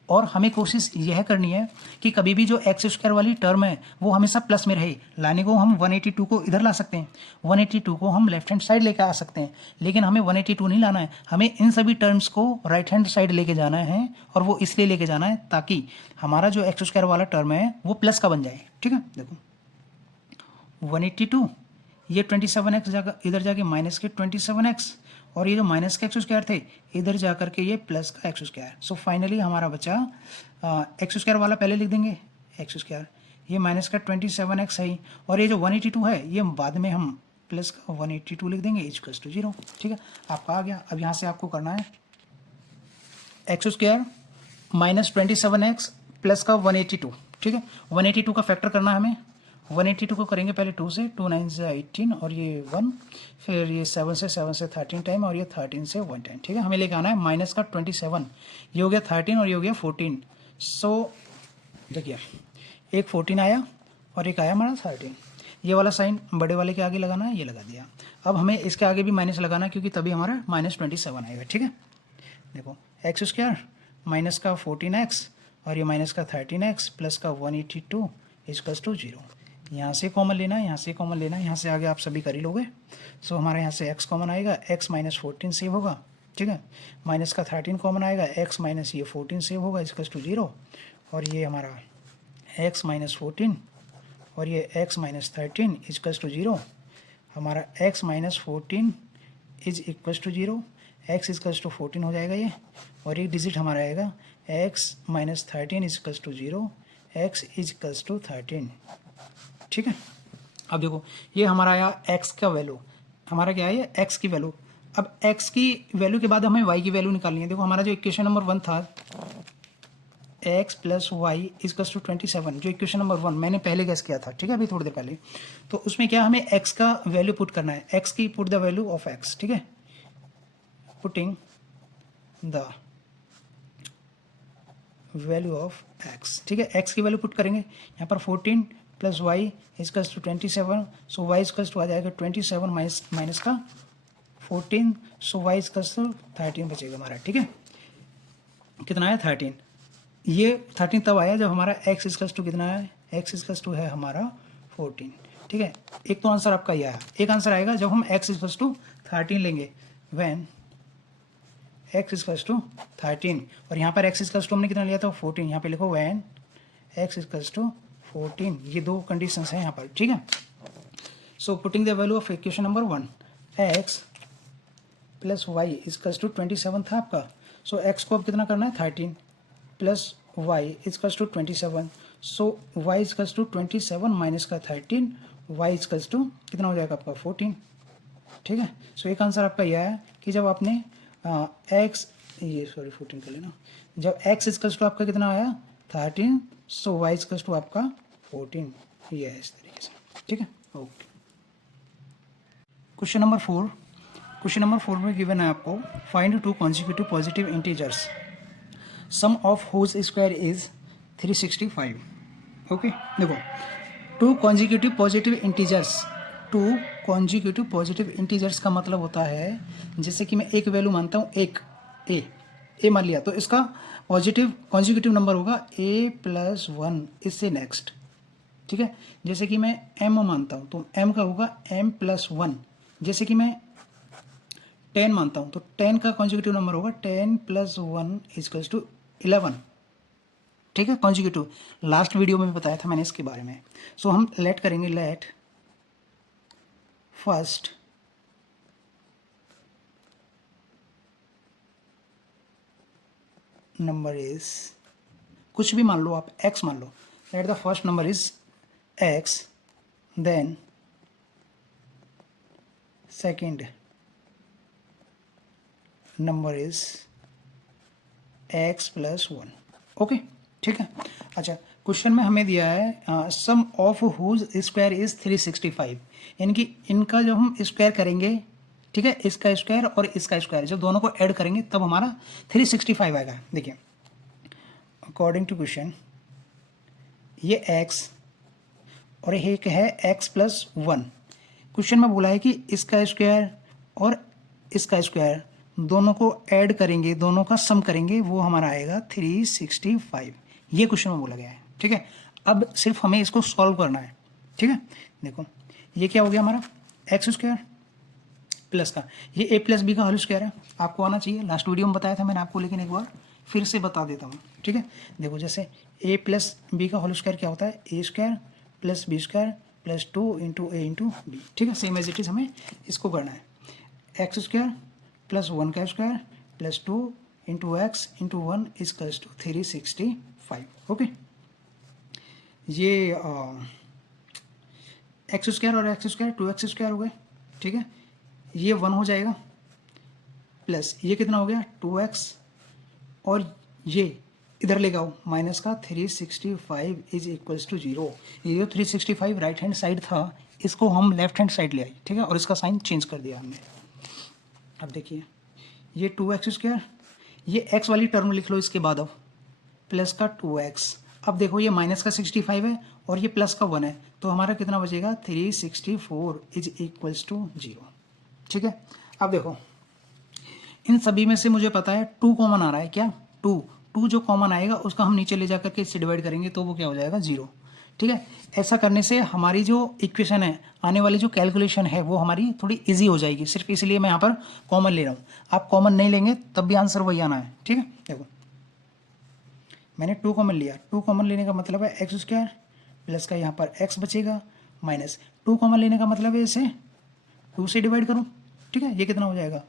और हमें कोशिश यह करनी है कि कभी भी जो एक्स स्क्वायर वाली टर्म है वो हमेशा प्लस में रहे। लाने को हम 182 को इधर ला सकते हैं, 182 को हम लेफ्ट हैंड साइड लेके आ सकते हैं, लेकिन हमें 182 नहीं लाना है, हमें इन सभी टर्म्स को राइट हैंड साइड लेके जाना है। और वो इसलिए लेके जाना है ताकि हमारा जो एक्स स्क्वायर वाला टर्म है वो प्लस का बन जाए, ठीक है। देखो 182, ये 27x जाकर इधर जाके माइनस के 27x, और ये जो माइनस का एक्स स्क्वायर थे इधर जा करके ये प्लस का एक्स स्क्वायर। सो फाइनली हमारा बचा एक्स स्क्वायर वाला पहले लिख देंगे एक्स स्क्वायर, ये माइनस का 27x है, और ये जो 182 है ये बाद में हम प्लस का 182 लिख देंगे इक्वल्स टू 0, ठीक है। आपका आ गया। अब यहाँ से आपको करना है x square minus 27x plus का 182, ठीक है। 182 का फैक्टर करना है हमें, 182 को करेंगे पहले 2 से, 2 9 से 18, और ये 1, फिर ये 7 से 13 टाइम, और ये 13 से 1 टाइम, ठीक है। हमें लेके आना है माइनस का 27, ये हो गया 13 और ये हो गया 14। सो देखिए एक 14 आया और एक आया हमारा 13, ये वाला साइन बड़े वाले के आगे लगाना है, ये लगा दिया। अब हमें इसके आगे भी माइनस लगाना है क्योंकि तभी हमारा माइनस 27 आएगा, ठीक है। देखो एक्स स्क्वायर माइनस का 14x और ये माइनस का 13x प्लस का 182 इक्वल्स टू 0। यहाँ से कॉमन लेना है, यहाँ से कॉमन लेना है, यहाँ से आगे आप सभी कर ही लोगे। सो हमारे यहाँ से x कॉमन आएगा, x माइनस 14 सेव होगा, ठीक है। माइनस का 13 कॉमन आएगा, x माइनस ये 14 सेव होगा इक्वल्स टू 0, और ये हमारा x माइनस 14 और ये x माइनस 13 इक्वल्स टू 0। हमारा x minus 14 is equals to 0, x equals to 14 हो जाएगा ये, और एक डिजिट हमारा आएगा x minus 13 equals to 0, x equals to 13, ठीक है। अब देखो ये हमारा आया x का वैल्यू, हमारा क्या है x की वैल्यू। अब x की वैल्यू के बाद हमें y की वैल्यू निकालनी है। देखो हमारा जो इक्वेशन नंबर 1 था x plus y equals to 27, जो इक्वेशन नंबर 1 मैंने पहले गैस किया था, ठीक है, अभी थोड़ी देर पहले, तो उसमें क्या हमें x का वैल्यू पुट करना है, x की put the value of x, ठीक है, putting the value of x, ठीक है। x की वैल्यू पुट करेंगे यहाँ पर 14 plus y equals to 27, so y equals to आ जाएगा 27 माइनस का 14, सो वाई इक्वल्स टू 13 बचेगा हमारा, ठीक है। कितना आया 13, ये 13 तब आया जब हमारा x इक्वल्स टू कितना है, x इक्वल्स टू है हमारा 14, ठीक है। एक तो आंसर आपका ये आया, एक आंसर आएगा जब हम x इक्वल्स टू 13 लेंगे, व्हेन x इक्वल्स टू 13, और यहाँ पर x इक्वल्स टू हमने कितना लिया था 14, यहाँ पे लिखो व्हेन x इक्वल्स टू 14, ये दो कंडीशंस हैं यहाँ पर, ठीक है। So putting the value of equation number 1, x plus y equals to 27 था आपका, सो x को अब कितना करना है 13 plus y equals to 27, so y equals to 27 minus का 13, y इक्वल्स टू कितना हो जाएगा आपका 14, ठीक है। सो एक आंसर आपका यह है कि जब आपने x 14 कर लेना, जब x इक्वल्स टू आपका कितना आया 13, सो y इक्वल्स टू आपका 14, ये है इस तरीके से, ठीक है, okay. Question number 4, question number 4 में गिवन है आपको find two consecutive positive integers sum of whose square is 365, okay. देखो two consecutive positive integers, two consecutive positive integers का मतलब होता है जैसे कि मैं एक वैल्यू मानता हूँ, एक ए मान लिया, तो इसका पॉजिटिव कॉन्जिक्यूटिव नंबर होगा a प्लस 1 इससे नेक्स्ट, ठीक है। जैसे कि मैं m मानता हूँ तो m का होगा m प्लस 1, जैसे कि मैं 10 मानता हूँ तो 10 का कॉन्जिक्यूटिव नंबर होगा 10 प्लस 1 इक्वल्स टू 11, ठीक है, कॉन्जिक्यूटिव। लास्ट वीडियो में भी बताया था मैंने इसके बारे में। सो हम लेट करेंगे, लेट फर्स्ट नंबर इज, कुछ भी मान लो आप, x मान लो, let the first number is x, then second number is x plus 1। Okay, ठीक है। अच्छा, क्वेश्चन में हमें दिया है sum of whose square is 365, यानी कि इनका जब हम स्क्वायर करेंगे, ठीक है, इसका स्क्वायर और इसका स्क्वायर जब दोनों को ऐड करेंगे तब हमारा 365 आएगा। देखिए, अकॉर्डिंग टू क्वेश्चन ये x और एक है x प्लस 1। क्वेश्चन में बोला है कि इसका स्क्वायर और इसका स्क्वायर दोनों को ऐड करेंगे, दोनों का सम करेंगे, वो हमारा आएगा 365। ये क्वेश्चन में बोला गया है, ठीक है। अब सिर्फ हमें इसको सॉल्व करना है, ठीक है। देखो ये क्या हो गया हमारा, एक्स स्क्वायर प्लस का ये ए प्लस बी का होल स्क्वायर है। आपको आना चाहिए, लास्ट वीडियो में बताया था मैंने आपको, लेकिन एक बार फिर से बता देता हूँ, ठीक है। देखो जैसे ए प्लस बी का होल स्क्वायर क्या होता है, a square plus b square plus 2 into a into b, ठीक है। सेम एज इट इज़ हमें इसको करना है, एक्स स्क्वायर प्लस 1 का square plus 2 into x into 1 is plus two 365। Okay, ये एक्स स्क्वायर और एक्स स्क्वायर 2x स्क्वायर हो गए, ठीक है। ये 1 हो जाएगा प्लस ये कितना हो गया 2x, और ये इधर ले आओ माइनस का 365 इज इक्वल्स टू 0। ये जो 365 राइट हैंड साइड था इसको हम लेफ्ट हैंड साइड ले आए, ठीक है, और इसका साइन चेंज कर दिया हमने। अब देखिए ये 2x स्क्वायर, ये x वाली टर्म लिख लो इसके बाद, अब प्लस का 2x। अब देखो ये माइनस का 65 है और ये प्लस का 1 है, तो हमारा कितना बचेगा 364 इज इक्वल्स टू 0, ठीक है। अब देखो इन सभी में से मुझे पता है 2 कॉमन आ रहा है, क्या 2 जो कॉमन आएगा उसका हम नीचे ले जाकर के इससे डिवाइड करेंगे तो वो क्या हो जाएगा 0, ठीक है। ऐसा करने से हमारी जो इक्वेशन है, आने वाली जो कैलकुलेशन है वो हमारी थोड़ी इजी हो जाएगी। सिर्फ इसलिए मैं यहाँ पर कॉमन ले रहा हूँ, आप कॉमन नहीं लेंगे तब भी आंसर वही आना है, ठीक है। देखो मैंने 2 कॉमन लिया, 2 कॉमन लेने का मतलब है एक्स स्क्वायर प्लस का यहाँ पर x बचेगा माइनस 2 कॉमन लेने का मतलब है इसे 2 से डिवाइड करूँ, ठीक है। ये कितना हो जाएगा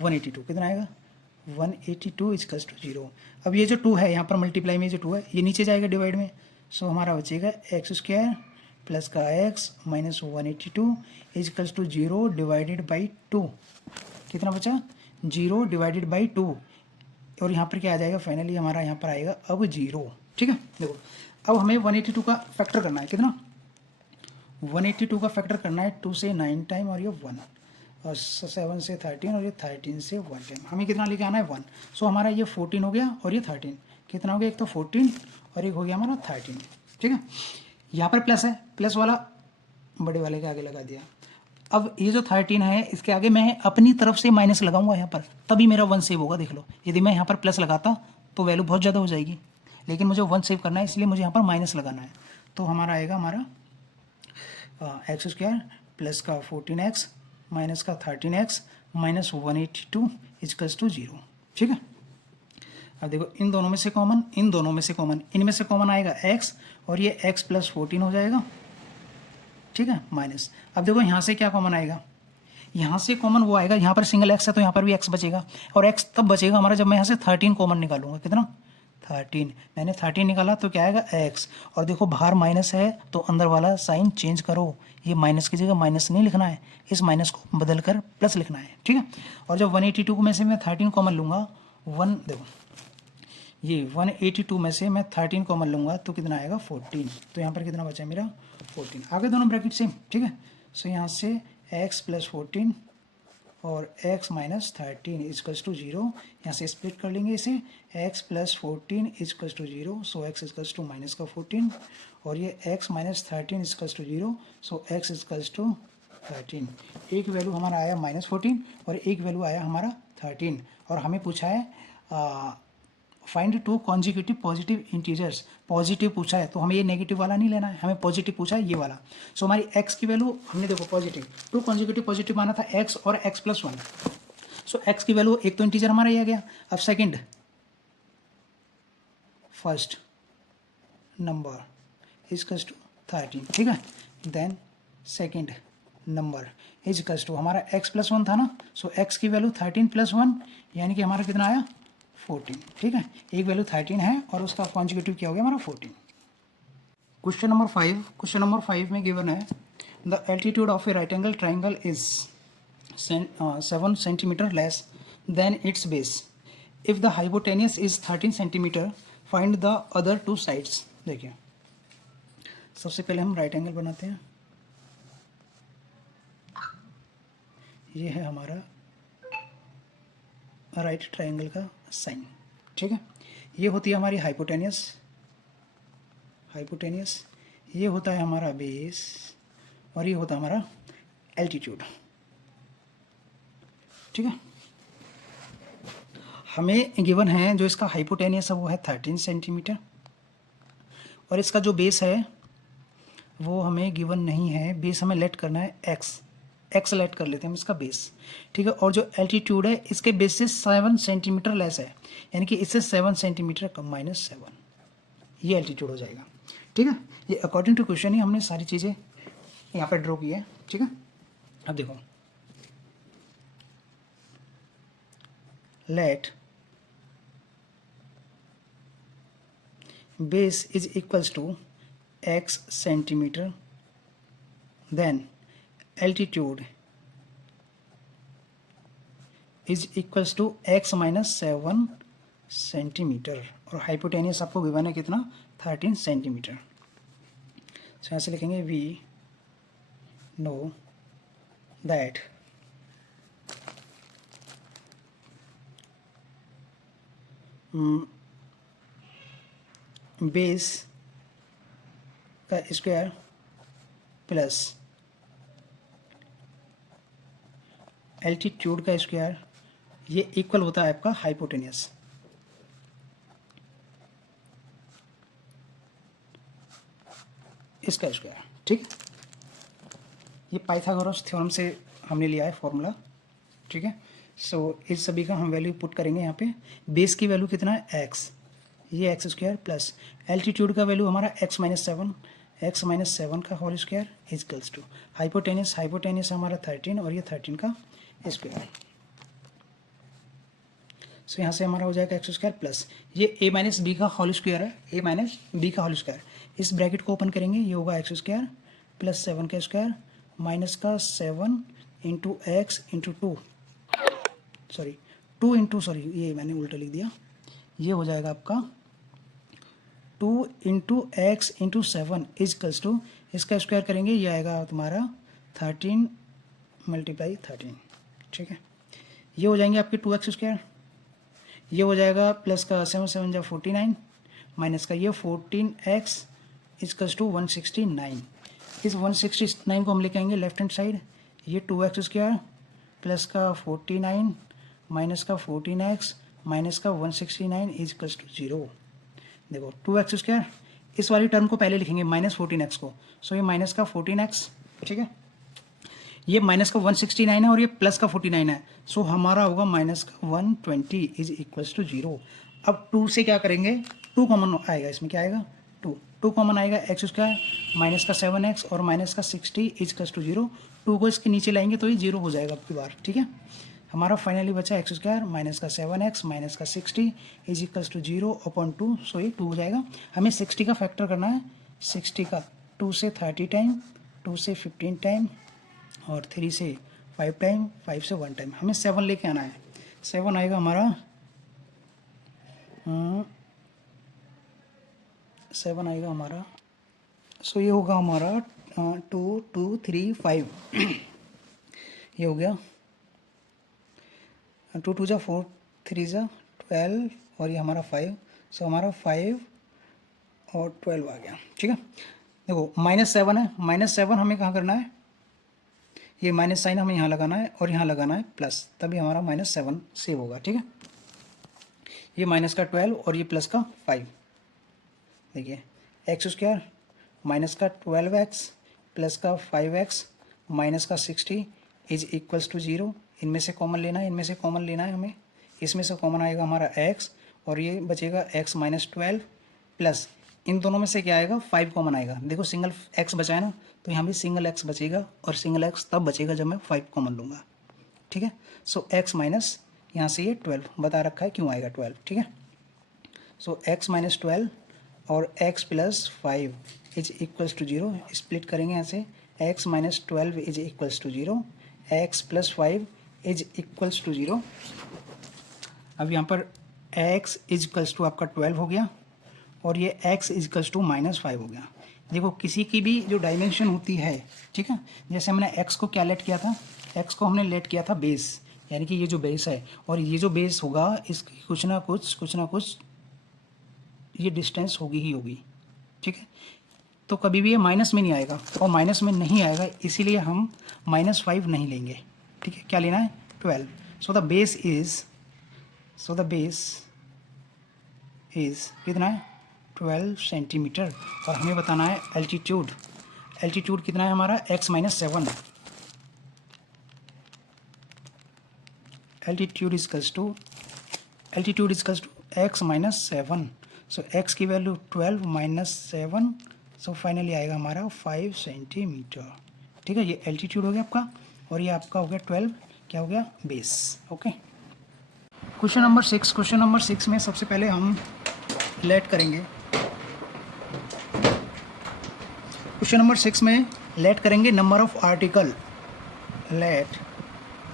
182, कितना आएगा 182 इजकल्स टू 0। अब ये जो 2 है यहाँ पर मल्टीप्लाई में जो 2 है ये नीचे जाएगा डिवाइड में, सो हमारा बचेगा एक्स स्क्वायर प्लस का x minus 182 is equals to 0 divided by 2। कितना बचा 0 डिवाइडेड बाई 2, और यहाँ पर क्या आ जाएगा फाइनली हमारा यहाँ पर आएगा अब 0, ठीक है। देखो अब हमें 182 का फैक्टर करना है, कितना 182 का फैक्टर करना है 2 से 9 टाइम और ये 1, और 7 से 13 और ये 13 से 1 टाइम, हमें कितना लेके आना है 1। सो हमारा ये 14 हो गया और ये 13, कितना हो गया, एक तो 14 और एक हो गया हमारा 13, ठीक है। यहाँ पर प्लस है, प्लस वाला बड़े वाले के आगे लगा दिया। अब ये जो 13 है इसके आगे मैं अपनी तरफ से माइनस लगाऊंगा यहाँ पर, तभी मेरा 1 सेव होगा। देख लो यदि मैं यहाँ पर प्लस लगाता तो वैल्यू बहुत ज़्यादा हो जाएगी, लेकिन मुझे 1 सेव करना है इसलिए मुझे यहाँ पर माइनस लगाना है। तो हमारा आएगा हमारा एक्स स्क्वायर प्लस का 14x माइनस का 13x माइनस 182 इजकल्स टू 0, ठीक है। अब देखो इन दोनों में से कॉमन, इन दोनों में से कॉमन, इनमें से कॉमन आएगा x और ये x प्लस 14 हो जाएगा, ठीक है, माइनस। अब देखो यहाँ से क्या कॉमन आएगा, यहाँ से कॉमन वो आएगा, यहाँ पर सिंगल x है तो यहाँ पर भी x बचेगा, और x तब बचेगा हमारा जब मैं यहाँ से 13 कॉमन निकालूंगा। कितना 13, मैंने 13 निकाला तो क्या आएगा x, और देखो बाहर माइनस है तो अंदर वाला साइन चेंज करो, ये माइनस की जगह माइनस नहीं लिखना है, इस माइनस को बदल कर प्लस लिखना है, ठीक है। और जब 182 में से मैं 13 कॉमन लूँगा, देखो ये 182 में से मैं 13 कॉमन लूँगा तो कितना आएगा 14, तो यहाँ पर कितना बचा है मेरा 14, आगे दोनों ब्रैकेट सेम, ठीक है। सो यहाँ से x प्लस 14 और x माइनस 13 इजकल्स टू 0, यहाँ से स्प्लिट कर लेंगे इसे, x plus 14 is equals to 0, so x is equals to minus का 14, और ये x minus 13 is equals to 0, so x is equals to 13। एक वैल्यू हमारा आया माइनस 14 और एक वैल्यू आया हमारा 13, और हमें पूछा है find 2 consecutive positive integers, positive पूछा है तो हमें ये नेगेटिव वाला नहीं लेना है, हमें पॉजिटिव पूछा है ये वाला। सो हमारी x की वैल्यू हमने देखो पॉजिटिव, 2 कॉन्जिक्यूटिव पॉजिटिव माना था x और x प्लस 1, सो x की वैल्यू एक तो इंटीजर हमारा ये आ गया। अब second first number is equals to 13, ठीक है। Then second number is equals to, हमारा x प्लस 1 था ना, सो x की वैल्यू 13 प्लस 1 यानी कि हमारा कितना आया 14, ठीक है। एक वैल्यू 13 है और उसका कॉन्जुगेटिव क्या हो गया हमारा 14। क्वेश्चन नंबर 5 में गिवन है the altitude of A right angle triangle is 7 centimetre less than it's base. If the hypotenuse is 13 centimetre find the other two sides. देखिए सबसे पहले हम राइट एंगल बनाते हैं। ये है हमारा राइट ट्राइंगल का साइन, ठीक है। ये होती है हमारी हाइपोटेनियस, ये होता है हमारा बेस और ये होता है हमारा एल्टीट्यूड, ठीक है। हमें गिवन है जो इसका हाइपोटेनियस है वो है 13 सेंटीमीटर और इसका जो बेस है वो हमें गिवन नहीं है। बेस हमें लेट करना है एक्स लेट कर लेते हैं हम इसका बेस, ठीक है। और जो एल्टीट्यूड है इसके बेस से 7 सेंटीमीटर लेस है, यानी कि इससे 7 सेंटीमीटर कम -7, ये एल्टीट्यूड हो जाएगा, ठीक है। ये अकॉर्डिंग टू क्वेश्चन ही हमने सारी चीज़ें यहाँ पे ड्रॉ की है, ठीक है। अब देखो, let base is equals to x centimetre, then altitude is equals to x minus 7 centimetre और हाइपोटेनियस आपको गिवन है कितना 13 सेंटीमीटर। तो यहाँ से लिखेंगे वी नो दैट बेस का स्क्वायर प्लस एल्टीट्यूड का स्क्वायर ये इक्वल होता है आपका हाइपोटेनियस। इसका स्क्वायर, ठीक। ये पाइथागोरस थ्योरम से हमने लिया है फॉर्मूला, ठीक है। सो इस सभी का हम वैल्यू पुट करेंगे यहाँ पे। बेस की वैल्यू कितना है x, ये एक्स स्क्वायर प्लस एल्टीट्यूड का वैल्यू हमारा x माइनस 7 का whole square is equals to hypotenuse हमारा 13 और ये 13 का स्क्वायर। सो यहाँ से हमारा हो जाएगा एक्स स्क्वायर प्लस ये a माइनस बी का होल स्क्वायर है, a माइनस बी का होल स्क्वायर। इस ब्रैकेट को ओपन करेंगे, ये होगा एक्स स्क्वायर प्लस 7 का स्क्वायर माइनस का 7 इंटू एक्स इंटू 2 इंटू ये मैंने उल्टा लिख दिया। ये हो जाएगा आपका 2 into x into 7 is equals to, इसका स्क्वायर करेंगे ये आएगा तुम्हारा 13 मल्टीप्लाई 13, ठीक है। ये हो जाएंगे आपके 2x स्क्वायर, ये हो जाएगा प्लस का 7 7 जा 49 माइनस का ये 14x इजकल्स टू 169। इस 169 को हम लेके आएंगे लेफ्ट हैंड साइड, ये 2x स्क्वायर प्लस का 49 माइनस का 14x माइनस का 169 इजकल्स टू 0। देखो 2x स्क्वायर, इस वाली टर्म को पहले लिखेंगे माइनस 14x को, सो ये माइनस का 14x, ठीक है। ये माइनस का 169 है और ये प्लस का 49 है, सो हमारा होगा माइनस का 120 इज इक्वल्स टू 0। अब 2 से क्या करेंगे, 2 कॉमन आएगा, इसमें क्या आएगा 2 कॉमन आएगा, एक्स स्क्वायर माइनस का 7x और माइनस का 60 इज इक्वल्स टू 0। 2 को इसके नीचे लाएंगे तो ये 0 हो जाएगा आपकी बार, ठीक है। हमारा फाइनली बचा एक्स स्क्वायर माइनस का 7x माइनस का 60 इज इक्वल्स टू 0 अपॉन 2, सो ये 2 हो जाएगा। हमें 60 का फैक्टर करना है, 60 का 2 से 30 टाइम, 2 से 15 टाइम और 3 से 5 टाइम, 5 से 1 टाइम। हमें 7 लेके आना है, 7 आएगा हमारा 7 आएगा हमारा, सो ये होगा हमारा 2 2 3 5 ये हो गया 2 2 जा 4 3 जा 12 और ये हमारा 5, सो हमारा 5 और 12 आ गया, ठीक है। देखो -7 है, -7 हमें कहाँ करना है, ये माइनस साइन हमें यहाँ लगाना है और यहाँ लगाना है प्लस, तभी हमारा -7 सेव होगा, ठीक है। ये माइनस का 12 और ये प्लस का 5, देखिए एक्स स्क्वायर माइनस का 12x प्लस का 5x माइनस का 60 इज इक्वल्स टू 0। इनमें से कॉमन लेना है, हमें इसमें से कॉमन आएगा हमारा x और ये बचेगा x माइनस 12 प्लस इन दोनों में से क्या आएगा 5 कॉमन आएगा। देखो सिंगल x बचा है ना, तो यहाँ भी सिंगल x बचेगा और सिंगल x तब बचेगा जब मैं 5 कॉमन लूँगा। ठीक है, सो x माइनस यहाँ से ये 12 बता रखा है क्यों आएगा 12। ठीक है, सो x माइनस 12 और x plus 5 is equals to 0। Split करेंगे यहाँ से, x minus 12 is equals to 0, x plus 5 is equals to 0। अब यहाँ पर x इज इक्वल्स टू आपका 12 हो गया और ये x is equals to minus 5 हो गया। देखो किसी की भी जो डायमेंशन होती है, ठीक है, जैसे हमने x को क्या लेट किया था, x को हमने लेट किया था बेस, यानी कि ये जो बेस है और ये जो बेस होगा इसकी कुछ ना कुछ ये डिस्टेंस होगी ही होगी। ठीक है, तो कभी भी ये माइनस में नहीं आएगा और माइनस में नहीं आएगा इसीलिए हम -5 नहीं लेंगे। ठीक है, क्या लेना है 12। सो द बेस इज कितना है 12 सेंटीमीटर और हमें बताना है एल्टीट्यूड कितना है हमारा x minus 7। Altitude is equals to x minus 7। So x की वैल्यू 12 माइनस 7, सो फाइनली आएगा हमारा 5 सेंटीमीटर। ठीक है, ये एल्टीट्यूड हो गया आपका और ये आपका हो गया 12, क्या हो गया बेस। ओके, क्वेश्चन नंबर 6 में सबसे पहले हम लेट करेंगे। क्वेश्चन नंबर 6 में लेट करेंगे number of article. Let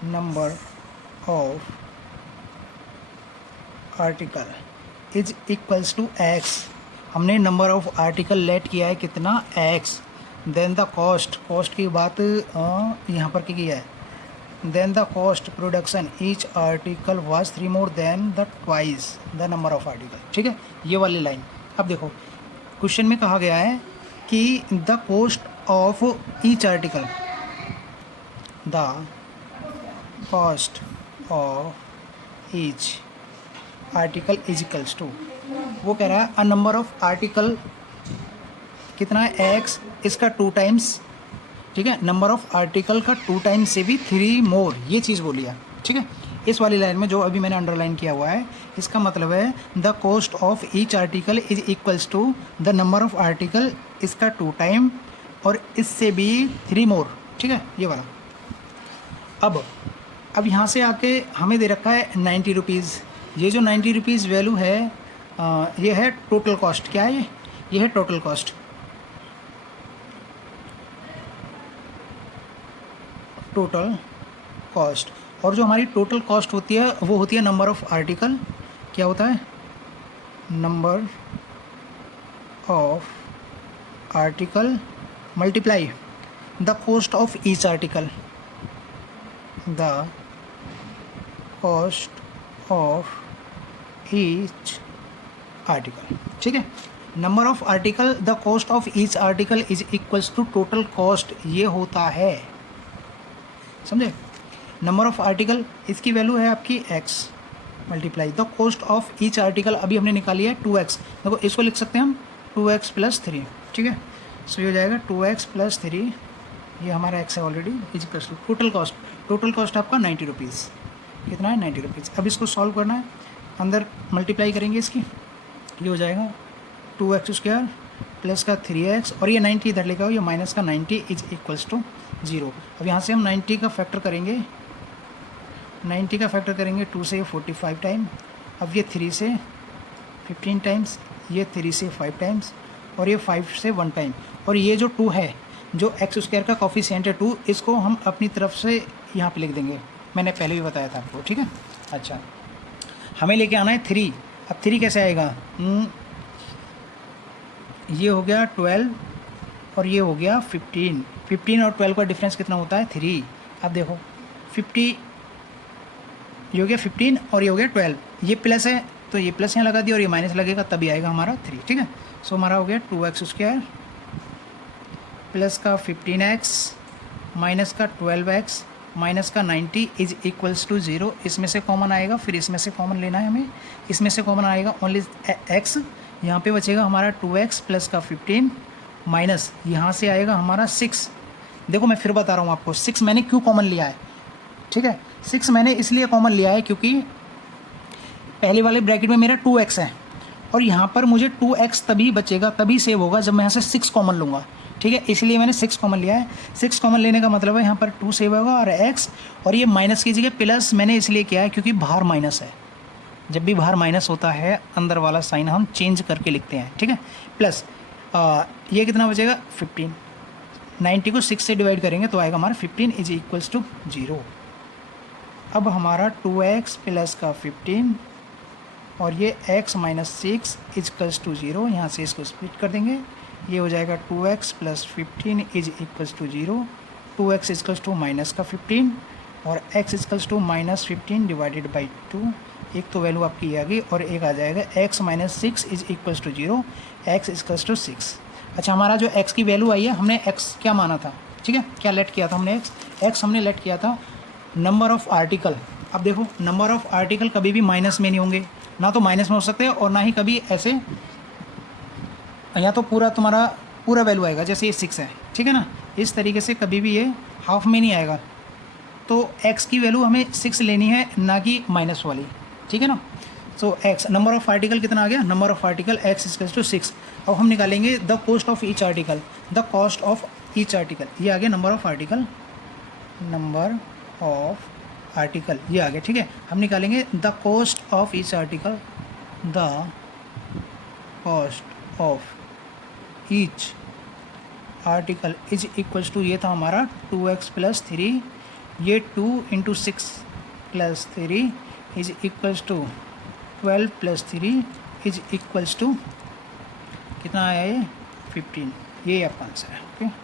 number of article is equals to x। हमने नंबर ऑफ आर्टिकल लेट किया है कितना x। देन द कॉस्ट की बात यहाँ पर की है। Then the cost production each article was 3 more than the twice the number of article. ठीक है, ये वाली लाइन। अब देखो क्वेश्चन में कहा गया है कि the cost of each article, the cost of each article is equals to, वो कह रहा है अ नंबर ऑफ आर्टिकल कितना है x, इसका 2 टाइम्स। ठीक है, नंबर ऑफ आर्टिकल का 2 टाइम्स से भी 3 मोर, ये चीज़ बोली है। ठीक है, इस वाली लाइन में जो अभी मैंने अंडरलाइन किया हुआ है इसका मतलब है the cost of each article is equals to the number of article, इसका 2 टाइम और इससे भी 3 मोर। ठीक है, ये वाला। अब यहाँ से आके हमें दे रखा है 90 रुपीज़। ये जो 90 रुपीज़ वैल्यू है ये है टोटल कॉस्ट। क्या है ये है टोटल कॉस्ट। टोटल कॉस्ट, और जो हमारी टोटल कॉस्ट होती है वो होती है नंबर ऑफ आर्टिकल। क्या होता है number of article multiply the cost of each article, the cost of each article. ठीक है, number of article the cost of each article is equals to total cost, ये होता है। समझे, नंबर ऑफ आर्टिकल इसकी वैल्यू है आपकी x multiply the cost of each article, अभी हमने निकाली है 2x। देखो इसको लिख सकते हैं हम 2x प्लस 3। ठीक है, सो ये हो जाएगा 2x प्लस 3, ये हमारा x है already, is plus two total cost आपका 90 रुपीज़। कितना है 90 रुपीज़। अब इसको सॉल्व करना है, अंदर मल्टीप्लाई करेंगे इसकी, ये हो जाएगा 2x स्क्वायर प्लस का 3x और ये 90 इधर लेकर आओ, ये माइनस का 90 इज इक्वल्स टू 0। अब यहाँ से हम 90 का फैक्टर करेंगे, 2 से 45 टाइम, अब ये 3 से 15 टाइम्स, ये 3 से 5 टाइम्स और ये 5 से 1 टाइम। और ये जो 2 है, जो x स्क्वायर का कॉफिशिएंट है 2, इसको हम अपनी तरफ से यहाँ पे लिख देंगे, मैंने पहले भी बताया था आपको। ठीक है, अच्छा हमें लेके आना है 3। अब 3 कैसे आएगा, ये हो गया 12 और ये हो गया 15 और 12 का डिफरेंस कितना होता है 3। अब देखो 50, ये हो गया 15 और ये हो गया 12, ये प्लस है तो ये प्लस यहाँ लगा दिया और ये माइनस लगेगा तभी आएगा हमारा 3। ठीक है, सो हमारा हो गया 2x स्क्वायर प्लस का 15x माइनस का 12x माइनस का 90 इज इक्वल्स टू 0। इसमें से कॉमन आएगा, फिर इसमें से कॉमन लेना है हमें, इसमें से कॉमन आएगा ओनली x, यहाँ पे बचेगा हमारा 2x प्लस का 15 माइनस यहाँ से आएगा हमारा 6। देखो मैं फिर बता रहा हूँ आपको 6 मैंने क्यों कॉमन लिया है। ठीक है, 6 मैंने इसलिए कॉमन लिया है क्योंकि पहले वाले ब्रैकेट में मेरा 2x है और यहाँ पर मुझे 2x तभी बचेगा, तभी सेव होगा जब मैं यहाँ से 6 कॉमन लूँगा, ठीक है, इसलिए मैंने 6 कॉमन लिया है। 6 कॉमन लेने का मतलब है यहाँ पर 2 सेव होगा और x, और ये माइनस की जगह प्लस मैंने इसलिए किया है क्योंकि बाहर माइनस है। जब भी बाहर माइनस होता है अंदर वाला साइन हम चेंज करके लिखते हैं, ठीक है। प्लस ये कितना बचेगा 15, 90 को 6 से डिवाइड करेंगे तो आएगा हमारा 15 इज इक्वल्स टू 0। अब हमारा 2x प्लस का 15 और ये x माइनस 6 इजकल्स टू 0, यहाँ से इसको स्प्लिट कर देंगे, ये हो जाएगा 2x plus 15 is equals to 0। 2x is equals to minus का 15 और x is equals to minus 15 divided by 2, एक तो वैल्यू आपकी ये आ गई और एक आ जाएगा x minus 6 is equals to 0, x is equals to 6। अच्छा, हमारा जो x की वैल्यू आई है, हमने x क्या माना था, ठीक है, क्या लेट किया था हमने x हमने लेट किया था नंबर ऑफ़ आर्टिकल। अब देखो नंबर ऑफ़ आर्टिकल कभी भी माइनस में नहीं होंगे, ना तो माइनस में हो सकते हैं और ना ही कभी ऐसे, या तो तुम्हारा पूरा वैल्यू आएगा जैसे ये 6 है, ठीक है ना, इस तरीके से कभी भी ये हाफ में नहीं आएगा। तो x की वैल्यू हमें 6 लेनी है, ना कि माइनस वाली, ठीक है ना। So x number of article कितना आ गया, number of article x equals to 6। अब हम निकालेंगे the cost of each article, the cost of each article, ये आ गया number of article, number of article ये आ गया, ठीक है। हम निकालेंगे the cost of each article, the cost of each article is equals to, ये था हमारा 2x प्लस 3, ये 2 into 6 plus 3 is equals to 12 plus 3 is equals to कितना आया ये 15, ये आपका आंसर है, ओके।